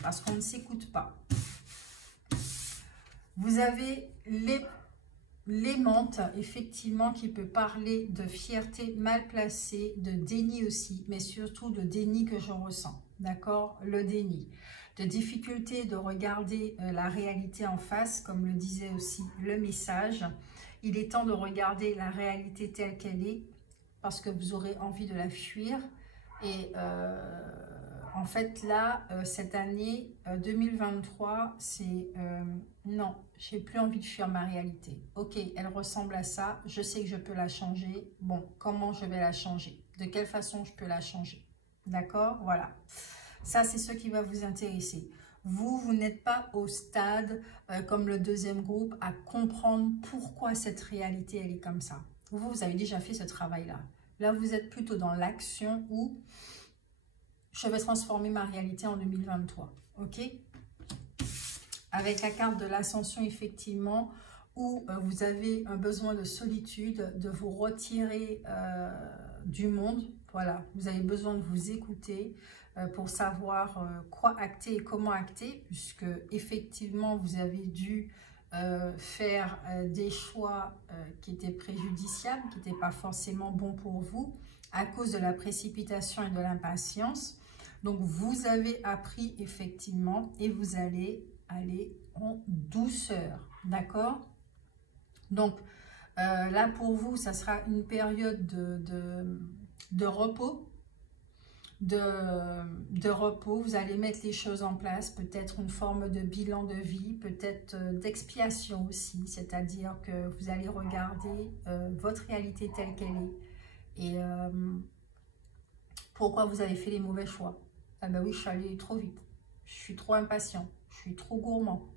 Parce qu'on ne s'écoute pas. Vous avez les menthes, effectivement, qui peut parler de fierté mal placée, de déni aussi, mais surtout de déni que je ressens, d'accord? Le déni, de difficulté de regarder la réalité en face, comme le disait aussi le message. Il est temps de regarder la réalité telle qu'elle est, parce que vous aurez envie de la fuir. Et en fait, là, cette année 2023, c'est non, j'ai plus envie de fuir ma réalité. Ok, elle ressemble à ça, je sais que je peux la changer. Bon, comment je vais la changer? De quelle façon je peux la changer? D'accord? Voilà. Ça, c'est ce qui va vous intéresser. Vous n'êtes pas au stade, comme le deuxième groupe, à comprendre pourquoi cette réalité, elle est comme ça. Vous avez déjà fait ce travail-là. Là, vous êtes plutôt dans l'action où je vais transformer ma réalité en 2023. Ok? Avec la carte de l'ascension, effectivement, où vous avez un besoin de solitude, de vous retirer du monde. Voilà, vous avez besoin de vous écouter pour savoir quoi acter et comment acter, puisque effectivement, vous avez dû faire des choix qui étaient préjudiciables, qui n'étaient pas forcément bons pour vous, à cause de la précipitation et de l'impatience. Donc, vous avez appris effectivement et vous allez aller en douceur, d'accord? Donc, là, pour vous, ça sera une période de repos, de repos. Vous allez mettre les choses en place, peut-être une forme de bilan de vie, peut-être d'expiation aussi, c'est-à-dire que vous allez regarder votre réalité telle qu'elle est et pourquoi vous avez fait les mauvais choix. Ah ben oui, je suis allée trop vite, je suis trop impatient, je suis trop gourmand,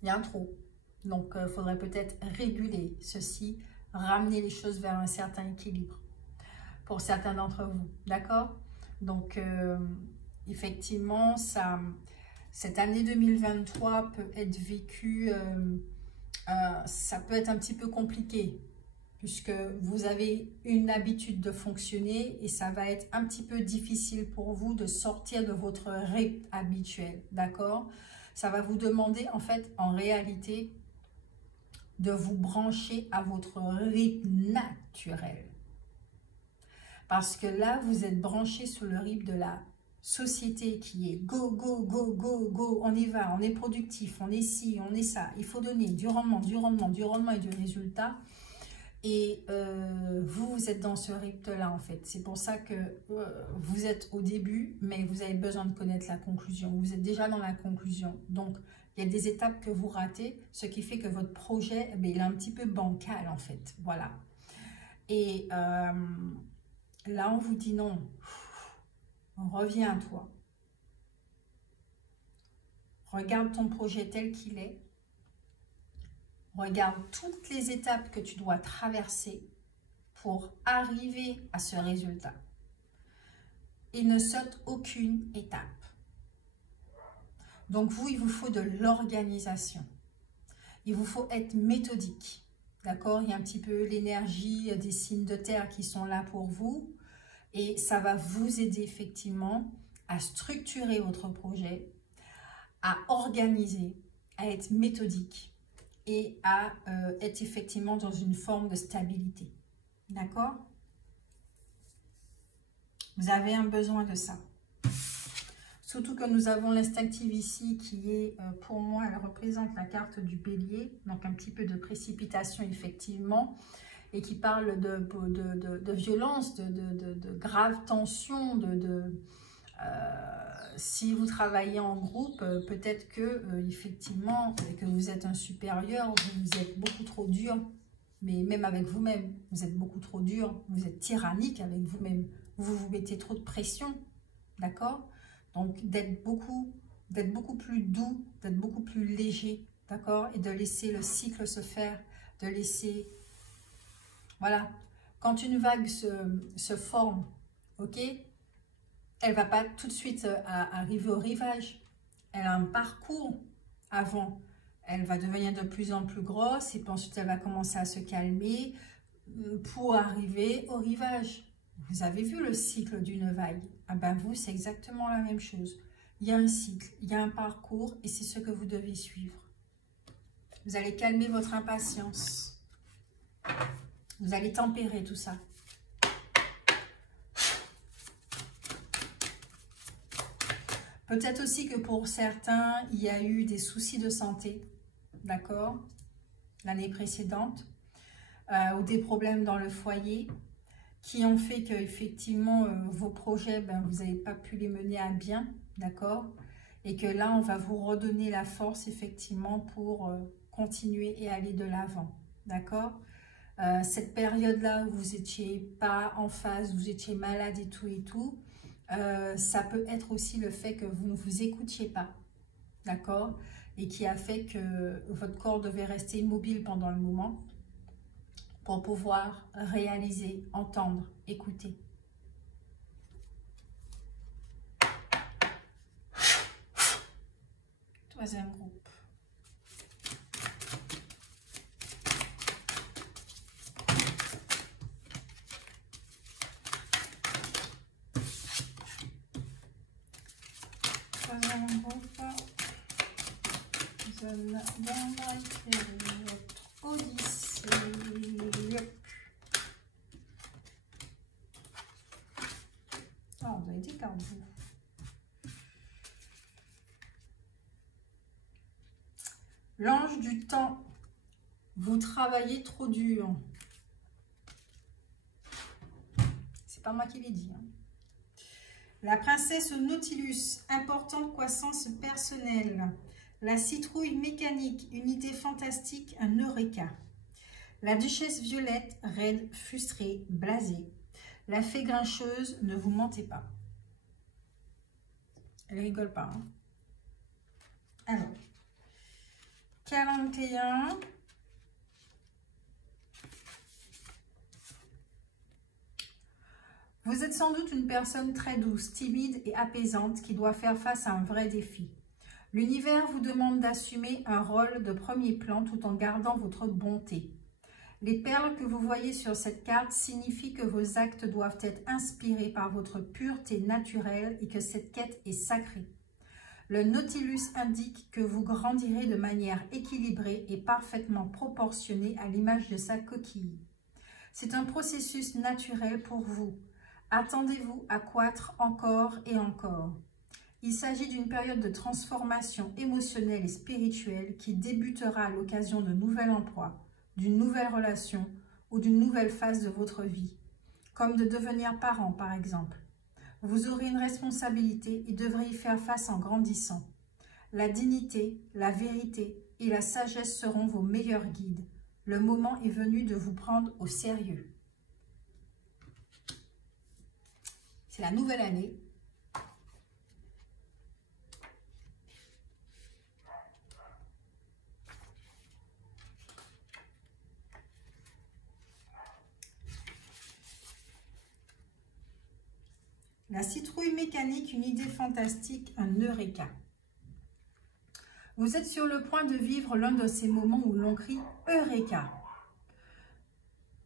il y a un trop. Donc, il faudrait peut-être réguler ceci, ramener les choses vers un certain équilibre pour certains d'entre vous, d'accord? Donc, effectivement, cette année 2023 peut être vécue, ça peut être un petit peu compliqué, puisque vous avez une habitude de fonctionner et ça va être un petit peu difficile pour vous de sortir de votre rythme habituel, d'accord? Ça va vous demander, en fait, en réalité, de vous brancher à votre rythme naturel. Parce que là, vous êtes branché sur le rythme de la société qui est go, go, go, go, go, on y va, on est productif, on est ci, on est ça. Il faut donner du rendement, du rendement, du rendement et du résultat. Et vous êtes dans ce rythme-là, en fait. C'est pour ça que vous êtes au début, mais vous avez besoin de connaître la conclusion. Vous êtes déjà dans la conclusion. Donc, il y a des étapes que vous ratez, ce qui fait que votre projet, eh bien, il est un petit peu bancal, en fait. Voilà. Et là, on vous dit non. Reviens à toi. Regarde ton projet tel qu'il est. Regarde toutes les étapes que tu dois traverser pour arriver à ce résultat. Et ne saute aucune étape. Donc vous, il vous faut de l'organisation. Il vous faut être méthodique. D'accord? Il y a un petit peu l'énergie des signes de terre qui sont là pour vous. Et ça va vous aider effectivement à structurer votre projet, à organiser, à être méthodique et à être effectivement dans une forme de stabilité. D'accord? Vous avez un besoin de ça. Surtout que nous avons l'instinctive ici qui est, pour moi, elle représente la carte du bélier. Donc un petit peu de précipitation effectivement. Et qui parle de violence, de graves tensions, si vous travaillez en groupe, peut-être que effectivement, que vous êtes un supérieur, vous êtes beaucoup trop dur, mais même avec vous-même, vous êtes beaucoup trop dur, vous êtes tyrannique avec vous-même, vous vous mettez trop de pression, d'accord? Donc, d'être beaucoup plus doux, d'être beaucoup plus léger, d'accord? Et de laisser le cycle se faire, de laisser... Voilà. Quand une vague se forme, ok? Elle ne va pas tout de suite arriver au rivage. Elle a un parcours avant. Elle va devenir de plus en plus grosse et puis ensuite elle va commencer à se calmer pour arriver au rivage. Vous avez vu le cycle d'une vague? Ah ben vous, c'est exactement la même chose. Il y a un cycle, il y a un parcours et c'est ce que vous devez suivre. Vous allez calmer votre impatience. Vous allez tempérer tout ça. Peut-être aussi que pour certains, il y a eu des soucis de santé, d'accord, l'année précédente, ou des problèmes dans le foyer qui ont fait qu'effectivement, vos projets, ben, vous n'avez pas pu les mener à bien, d'accord, et que là, on va vous redonner la force, effectivement, pour continuer et aller de l'avant, d'accord. Cette période-là où vous n'étiez pas en phase, vous étiez malade et tout, ça peut être aussi le fait que vous ne vous écoutiez pas, d'accord, et qui a fait que votre corps devait rester immobile pendant le moment pour pouvoir réaliser, entendre, écouter. Troisième groupe. Troisième groupe. Zone d'ombre et votre Odyssée. Ah, vous avez des cartes, vous. L'ange du temps. Vous travaillez trop dur. C'est pas moi qui l'ai dit. Hein. La princesse Nautilus. Importante croissance personnelle. La citrouille mécanique. Une idée fantastique. Un eureka. La duchesse violette. Raide, frustrée, blasée. La fée grincheuse. Ne vous mentez pas. Elle rigole pas. Hein. Alors. 41. Vous êtes sans doute une personne très douce, timide et apaisante qui doit faire face à un vrai défi. L'univers vous demande d'assumer un rôle de premier plan tout en gardant votre bonté. Les perles que vous voyez sur cette carte signifient que vos actes doivent être inspirés par votre pureté naturelle et que cette quête est sacrée. Le Nautilus indique que vous grandirez de manière équilibrée et parfaitement proportionnée à l'image de sa coquille. C'est un processus naturel pour vous. Attendez-vous à croître encore et encore. Il s'agit d'une période de transformation émotionnelle et spirituelle qui débutera à l'occasion de nouvel emploi, d'une nouvelle relation ou d'une nouvelle phase de votre vie, comme de devenir parent par exemple. Vous aurez une responsabilité et devrez y faire face en grandissant. La dignité, la vérité et la sagesse seront vos meilleurs guides. Le moment est venu de vous prendre au sérieux. C'est la nouvelle année. La citrouille mécanique, une idée fantastique, un eureka. Vous êtes sur le point de vivre l'un de ces moments où l'on crie « Eureka ».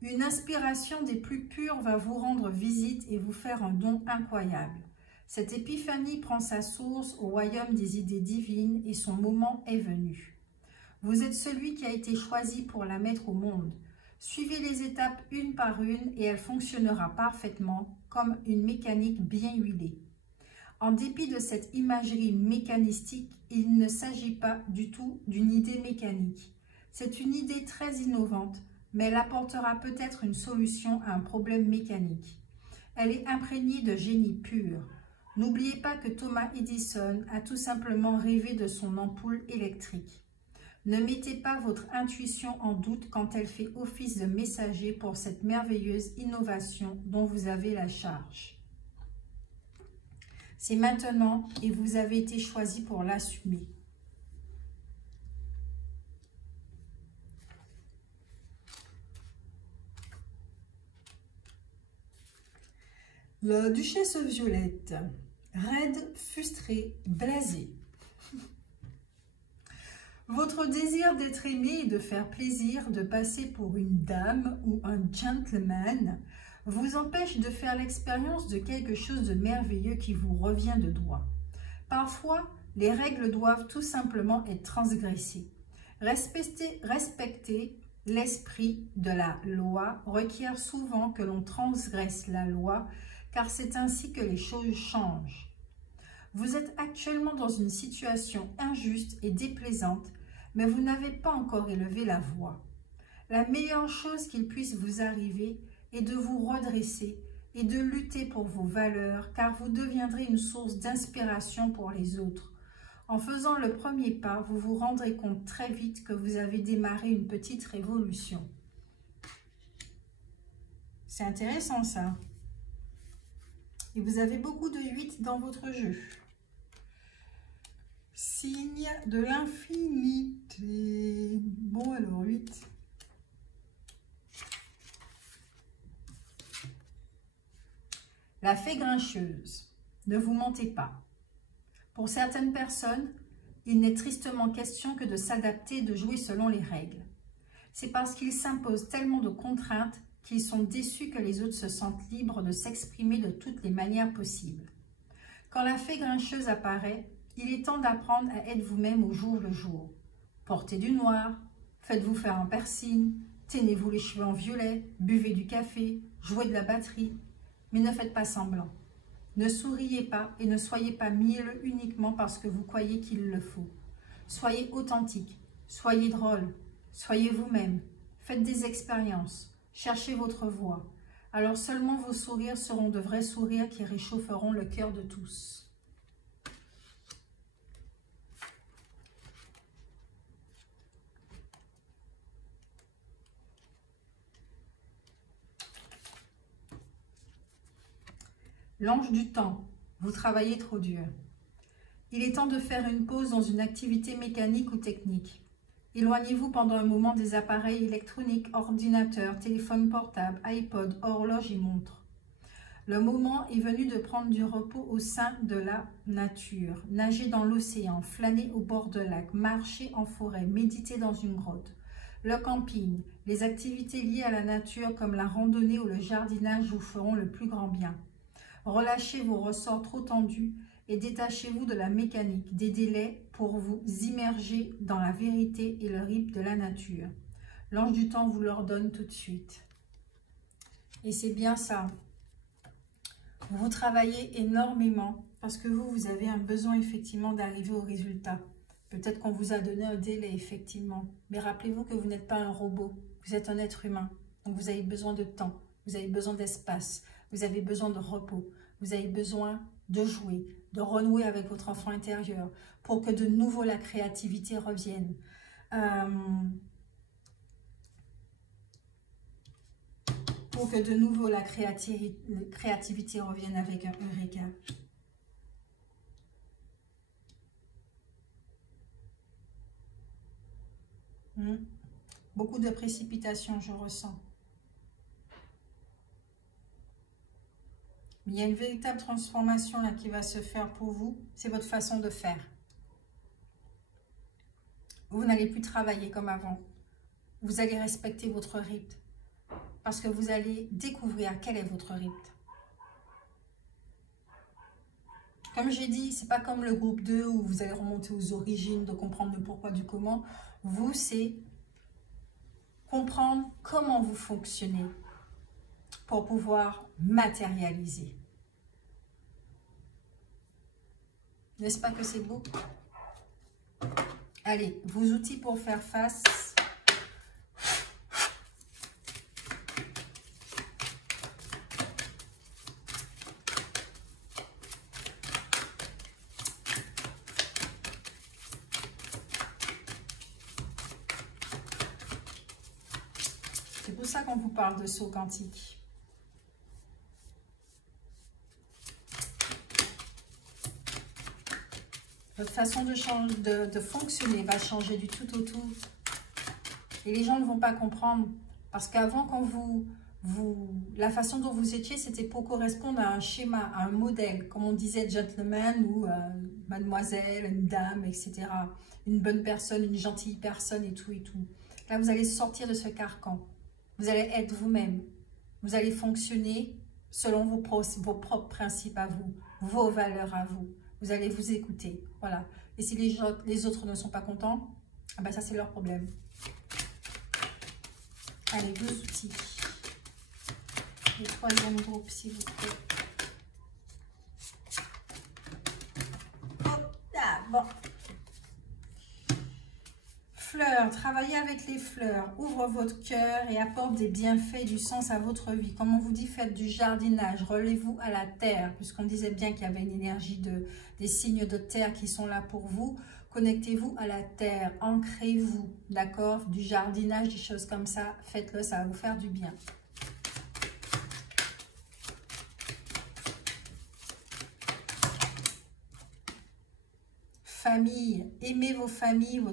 Une inspiration des plus pures va vous rendre visite et vous faire un don incroyable. Cette épiphanie prend sa source au royaume des idées divines et son moment est venu. Vous êtes celui qui a été choisi pour la mettre au monde. Suivez les étapes une par une et elle fonctionnera parfaitement comme une mécanique bien huilée. En dépit de cette imagerie mécanistique, il ne s'agit pas du tout d'une idée mécanique. C'est une idée très innovante, mais elle apportera peut-être une solution à un problème mécanique. Elle est imprégnée de génie pur. N'oubliez pas que Thomas Edison a tout simplement rêvé de son ampoule électrique. Ne mettez pas votre intuition en doute quand elle fait office de messager pour cette merveilleuse innovation dont vous avez la charge. C'est maintenant et vous avez été choisi pour l'assumer. La duchesse Violette, raide, frustrée, blasée. Votre désir d'être aimé et de faire plaisir, de passer pour une dame ou un gentleman, vous empêche de faire l'expérience de quelque chose de merveilleux qui vous revient de droit. Parfois, les règles doivent tout simplement être transgressées. Respecter l'esprit de la loi requiert souvent que l'on transgresse la loi, car c'est ainsi que les choses changent. Vous êtes actuellement dans une situation injuste et déplaisante, mais vous n'avez pas encore élevé la voix. La meilleure chose qu'il puisse vous arriver est de vous redresser et de lutter pour vos valeurs, car vous deviendrez une source d'inspiration pour les autres. En faisant le premier pas, vous vous rendrez compte très vite que vous avez démarré une petite révolution. C'est intéressant ça. Et vous avez beaucoup de 8 dans votre jeu. Signe de l'infinité. Bon alors, 8. La fée grincheuse. Ne vous mentez pas. Pour certaines personnes, il n'est tristement question que de s'adapter et de jouer selon les règles. C'est parce qu'ils s'imposent tellement de contraintes qu'ils sont déçus que les autres se sentent libres de s'exprimer de toutes les manières possibles. Quand la fée grincheuse apparaît, il est temps d'apprendre à être vous-même au jour le jour. Portez du noir, faites-vous faire un piercing, teignez-vous les cheveux en violet, buvez du café, jouez de la batterie, mais ne faites pas semblant. Ne souriez pas et ne soyez pas mielleux uniquement parce que vous croyez qu'il le faut. Soyez authentique, soyez drôle, soyez vous-même, faites des expériences. Cherchez votre voie. Alors seulement vos sourires seront de vrais sourires qui réchaufferont le cœur de tous. L'ange du temps, vous travaillez trop dur. Il est temps de faire une pause dans une activité mécanique ou technique. Éloignez-vous pendant un moment des appareils électroniques, ordinateurs, téléphones portables, iPod, horloges et montres. Le moment est venu de prendre du repos au sein de la nature. Nager dans l'océan, flâner au bord de lac, marcher en forêt, méditer dans une grotte. Le camping, les activités liées à la nature comme la randonnée ou le jardinage vous feront le plus grand bien. Relâchez vos ressorts trop tendus et détachez-vous de la mécanique, des délais pour vous immerger dans la vérité et le rythme de la nature. L'ange du temps vous l'ordonne tout de suite. Et c'est bien ça. Vous travaillez énormément parce que vous avez un besoin effectivement d'arriver au résultat. Peut-être qu'on vous a donné un délai effectivement. Mais rappelez-vous que vous n'êtes pas un robot. Vous êtes un être humain. Donc vous avez besoin de temps. Vous avez besoin d'espace. Vous avez besoin de repos. Vous avez besoin de jouer, de renouer avec votre enfant intérieur pour que de nouveau la créativité revienne. Pour que de nouveau la créativité revienne avec un Eureka. Beaucoup de précipitations, je ressens. Il y a une véritable transformation là qui va se faire pour vous. C'est votre façon de faire. Vous n'allez plus travailler comme avant. Vous allez respecter votre rythme. Parce que vous allez découvrir quel est votre rythme. Comme j'ai dit, ce n'est pas comme le groupe 2 où vous allez remonter aux origines, de comprendre le pourquoi du comment. Vous, c'est comprendre comment vous fonctionnez pour pouvoir matérialiser. N'est-ce pas que c'est beau? Allez, vos outils pour faire face. C'est pour ça qu'on vous parle de saut quantique. Votre façon de fonctionner va changer du tout au tout. Et les gens ne vont pas comprendre. Parce qu'avant, quand la façon dont vous étiez, c'était pour correspondre à un schéma, à un modèle. Comme on disait gentleman ou mademoiselle, une dame, etc. Une bonne personne, une gentille personne et tout et tout. Là, vous allez sortir de ce carcan. Vous allez être vous-même. Vous allez fonctionner selon vos propres principes à vous, vos valeurs à vous. Vous allez vous écouter. Voilà. Et si les autres ne sont pas contents, ah ben ça, c'est leur problème. Allez, 2 outils. Le 3e groupe, s'il vous plaît. Hop là, bon. Fleurs, travaillez avec les fleurs. Ouvre votre cœur et apporte des bienfaits et du sens à votre vie. Comme on vous dit, faites du jardinage. Relevez-vous à la terre. Puisqu'on disait bien qu'il y avait une énergie des signes de terre qui sont là pour vous. Connectez-vous à la terre. Ancrez-vous. D'accord? Du jardinage, des choses comme ça. Faites-le, ça va vous faire du bien. Famille, aimez vos familles,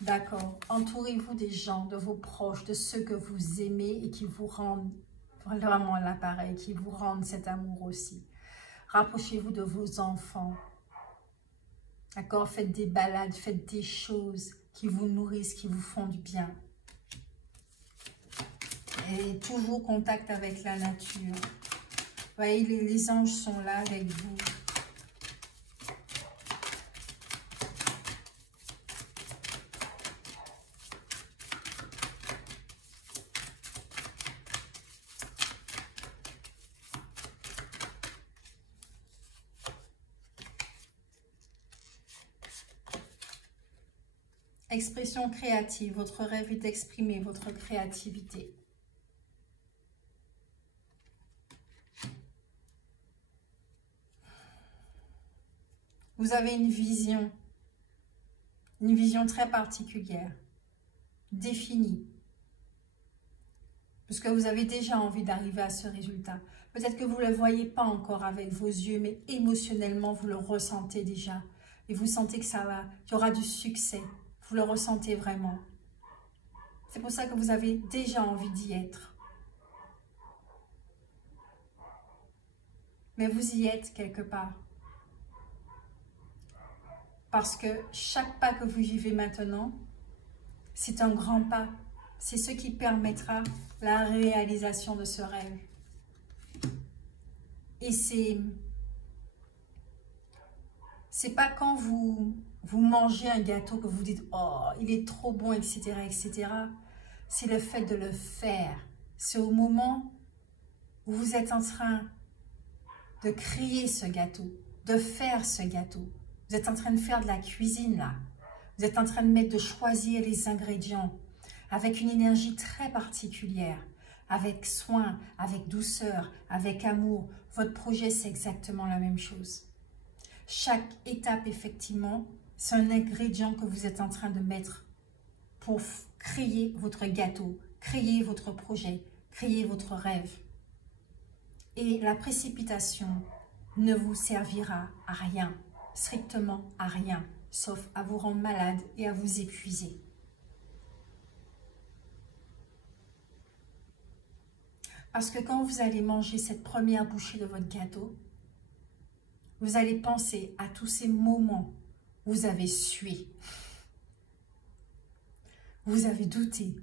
d'accord, entourez-vous des gens, de vos proches, de ceux que vous aimez et qui vous rendent vraiment l'appareil, qui vous rendent cet amour aussi. Rapprochez-vous de vos enfants, d'accord, faites des balades, faites des choses qui vous nourrissent, qui vous font du bien. Et toujours contact avec la nature. Vous voyez, les anges sont là avec vous. Expression créative, votre rêve est d'exprimer votre créativité. Vous avez une vision très particulière, définie, parce que vous avez déjà envie d'arriver à ce résultat. Peut-être que vous ne le voyez pas encore avec vos yeux, mais émotionnellement, vous le ressentez déjà. Et vous sentez que ça va, qu'il y aura du succès. Vous le ressentez vraiment. C'est pour ça que vous avez déjà envie d'y être. Mais vous y êtes quelque part. Parce que chaque pas que vous vivez maintenant, c'est un grand pas. C'est ce qui permettra la réalisation de ce rêve. Et c'est pas quand vous mangez un gâteau que vous dites « Oh, il est trop bon, etc. etc. » C'est le fait de le faire. C'est au moment où vous êtes en train de créer ce gâteau, de faire ce gâteau. Vous êtes en train de faire de la cuisine là. Vous êtes en train de choisir les ingrédients avec une énergie très particulière, avec soin, avec douceur, avec amour. Votre projet, c'est exactement la même chose. Chaque étape, effectivement, c'est un ingrédient que vous êtes en train de mettre pour créer votre gâteau, créer votre projet, créer votre rêve. Et la précipitation ne vous servira à rien, strictement à rien, sauf à vous rendre malade et à vous épuiser. Parce que quand vous allez manger cette première bouchée de votre gâteau, vous allez penser à tous ces moments où vous avez sué, vous avez douté,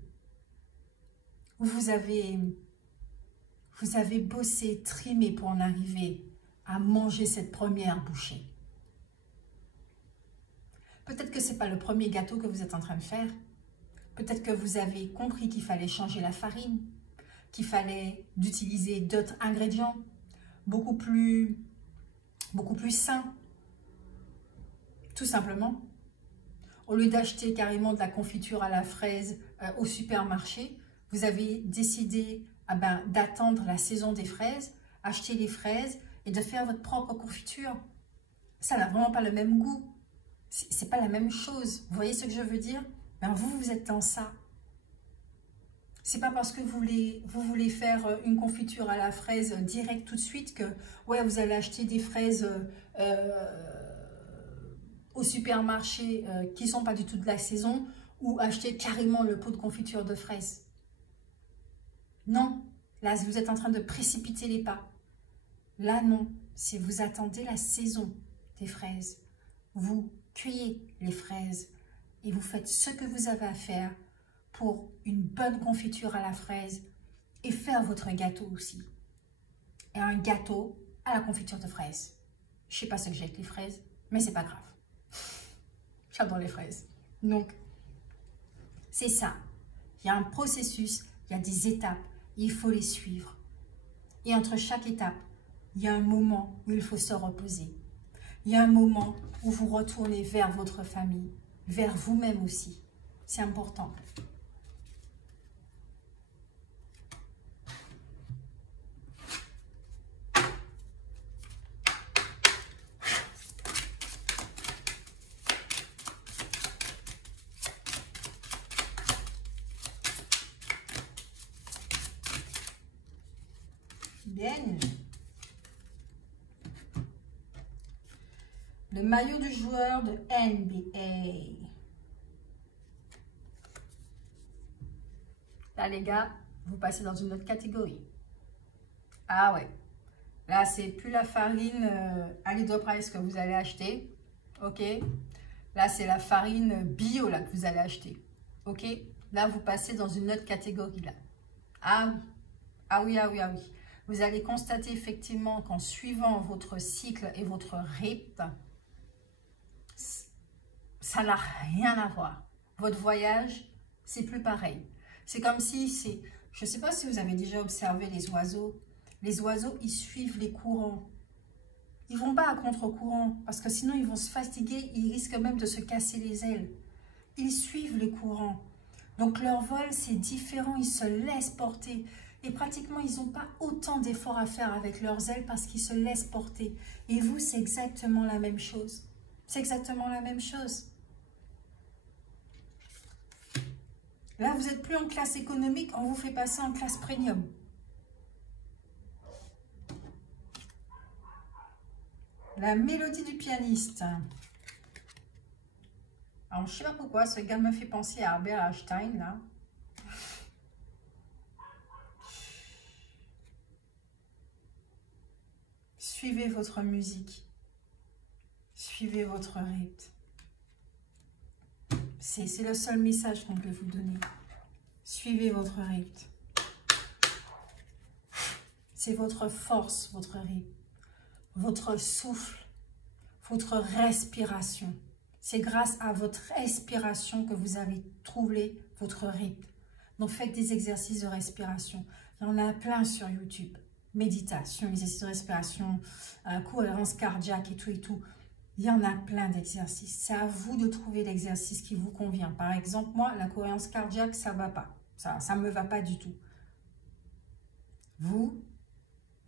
où vous avez bossé, trimé pour en arriver à manger cette première bouchée. Peut-être que ce n'est pas le premier gâteau que vous êtes en train de faire. Peut-être que vous avez compris qu'il fallait changer la farine, qu'il fallait d'utiliser d'autres ingrédients beaucoup plus sains. Tout simplement. Au lieu d'acheter carrément de la confiture à la fraise au supermarché, vous avez décidé d'attendre la saison des fraises, acheter les fraises et de faire votre propre confiture. Ça n'a vraiment pas le même goût. C'est pas la même chose. Vous voyez ce que je veux dire? Vous êtes dans ça. C'est pas parce que vous voulez faire une confiture à la fraise direct tout de suite que ouais, vous allez acheter des fraises au supermarché qui ne sont pas du tout de la saison ou acheter carrément le pot de confiture de fraises. Non, là vous êtes en train de précipiter les pas. Là non, si vous attendez la saison des fraises, vous cueillez les fraises et vous faites ce que vous avez à faire pour une bonne confiture à la fraise et faire votre gâteau aussi. Et un gâteau à la confiture de fraises. Je ne sais pas ce que j'ai avec les fraises, mais c'est pas grave. J'adore les fraises. Donc, c'est ça. Il y a un processus, il y a des étapes, et il faut les suivre. Et entre chaque étape, il y a un moment où il faut se reposer. Il y a un moment où vous retournez vers votre famille, vers vous-même aussi. C'est important. Bien. Le maillot du joueur de NBA. Là, les gars, vous passez dans une autre catégorie. Ah ouais. Là, c'est plus la farine Aldi-Price que vous allez acheter. Ok. Là, c'est la farine bio là, que vous allez acheter. Ok. Là, vous passez dans une autre catégorie là. Ah oui. Ah oui, ah oui, ah oui. Vous allez constater effectivement qu'en suivant votre cycle et votre rythme, ça n'a rien à voir. Votre voyage, c'est plus pareil. C'est comme si c'est... Je ne sais pas si vous avez déjà observé les oiseaux. Les oiseaux, ils suivent les courants. Ils ne vont pas à contre-courant parce que sinon, ils vont se fatiguer. Ils risquent même de se casser les ailes. Ils suivent les courants. Donc, leur vol, c'est différent. Ils se laissent porter. Et pratiquement, ils n'ont pas autant d'efforts à faire avec leurs ailes parce qu'ils se laissent porter. Et vous, c'est exactement la même chose. C'est exactement la même chose. Là, vous n'êtes plus en classe économique, on vous fait passer en classe premium. La mélodie du pianiste. Alors, je ne sais pas pourquoi, ce gars me fait penser à Albert Einstein, là. Suivez votre musique. Suivez votre rythme. C'est le seul message qu'on peut vous donner. Suivez votre rythme. C'est votre force, votre rythme. Votre souffle, votre respiration. C'est grâce à votre respiration que vous avez trouvé votre rythme. Donc, faites des exercices de respiration. Il y en a plein sur YouTube. Méditation, exercices de respiration, cohérence cardiaque et tout et tout. Il y en a plein d'exercices. C'est à vous de trouver l'exercice qui vous convient. Par exemple, moi, la cohérence cardiaque, ça ne va pas. Ça ne me va pas du tout. Vous,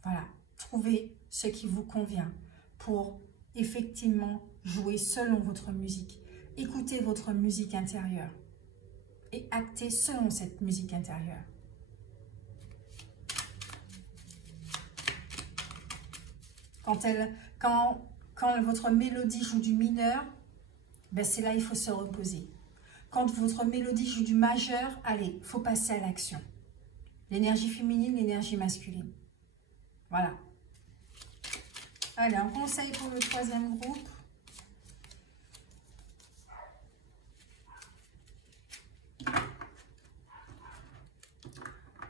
voilà, trouvez ce qui vous convient pour effectivement jouer selon votre musique. Écoutez votre musique intérieure et actez selon cette musique intérieure. Quand votre mélodie joue du mineur, ben c'est là il faut se reposer. Quand votre mélodie joue du majeur, allez, il faut passer à l'action. L'énergie féminine, l'énergie masculine. Voilà. Allez, un conseil pour le troisième groupe.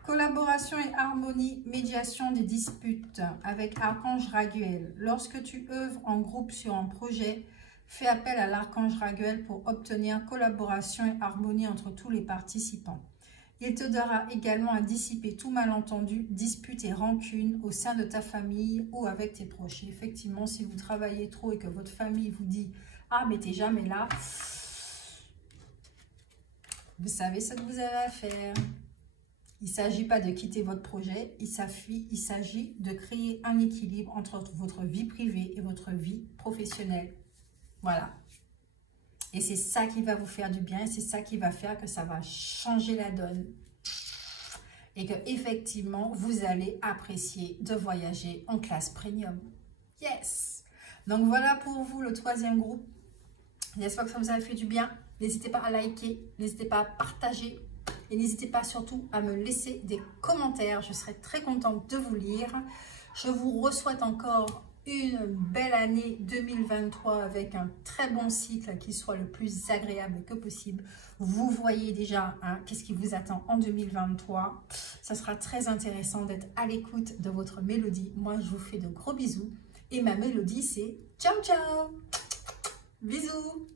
Collaboration et harmonie, médiation des disputes avec Archange Raguel. Lorsque tu œuvres en groupe sur un projet, fais appel à l'Archange Raguel pour obtenir collaboration et harmonie entre tous les participants. Il t'aidera également à dissiper tout malentendu, disputes et rancunes au sein de ta famille ou avec tes proches. Et effectivement, si vous travaillez trop et que votre famille vous dit « Ah, mais t'es jamais là », vous savez ce que vous avez à faire. Il ne s'agit pas de quitter votre projet, il s'agit de créer un équilibre entre votre vie privée et votre vie professionnelle. Voilà. Et c'est ça qui va vous faire du bien, c'est ça qui va faire que ça va changer la donne. Et que effectivement, vous allez apprécier de voyager en classe premium. Yes! Donc voilà pour vous le troisième groupe. J'espère que ça vous a fait du bien. N'hésitez pas à liker, n'hésitez pas à partager et n'hésitez pas surtout à me laisser des commentaires. Je serai très contente de vous lire. Je vous souhaite encore une belle année 2023 avec un très bon cycle qui soit le plus agréable que possible. Vous voyez déjà qu'est-ce qui vous attend en 2023. Ça sera très intéressant d'être à l'écoute de votre mélodie. Moi, je vous fais de gros bisous et ma mélodie, c'est ciao ciao. Bisous.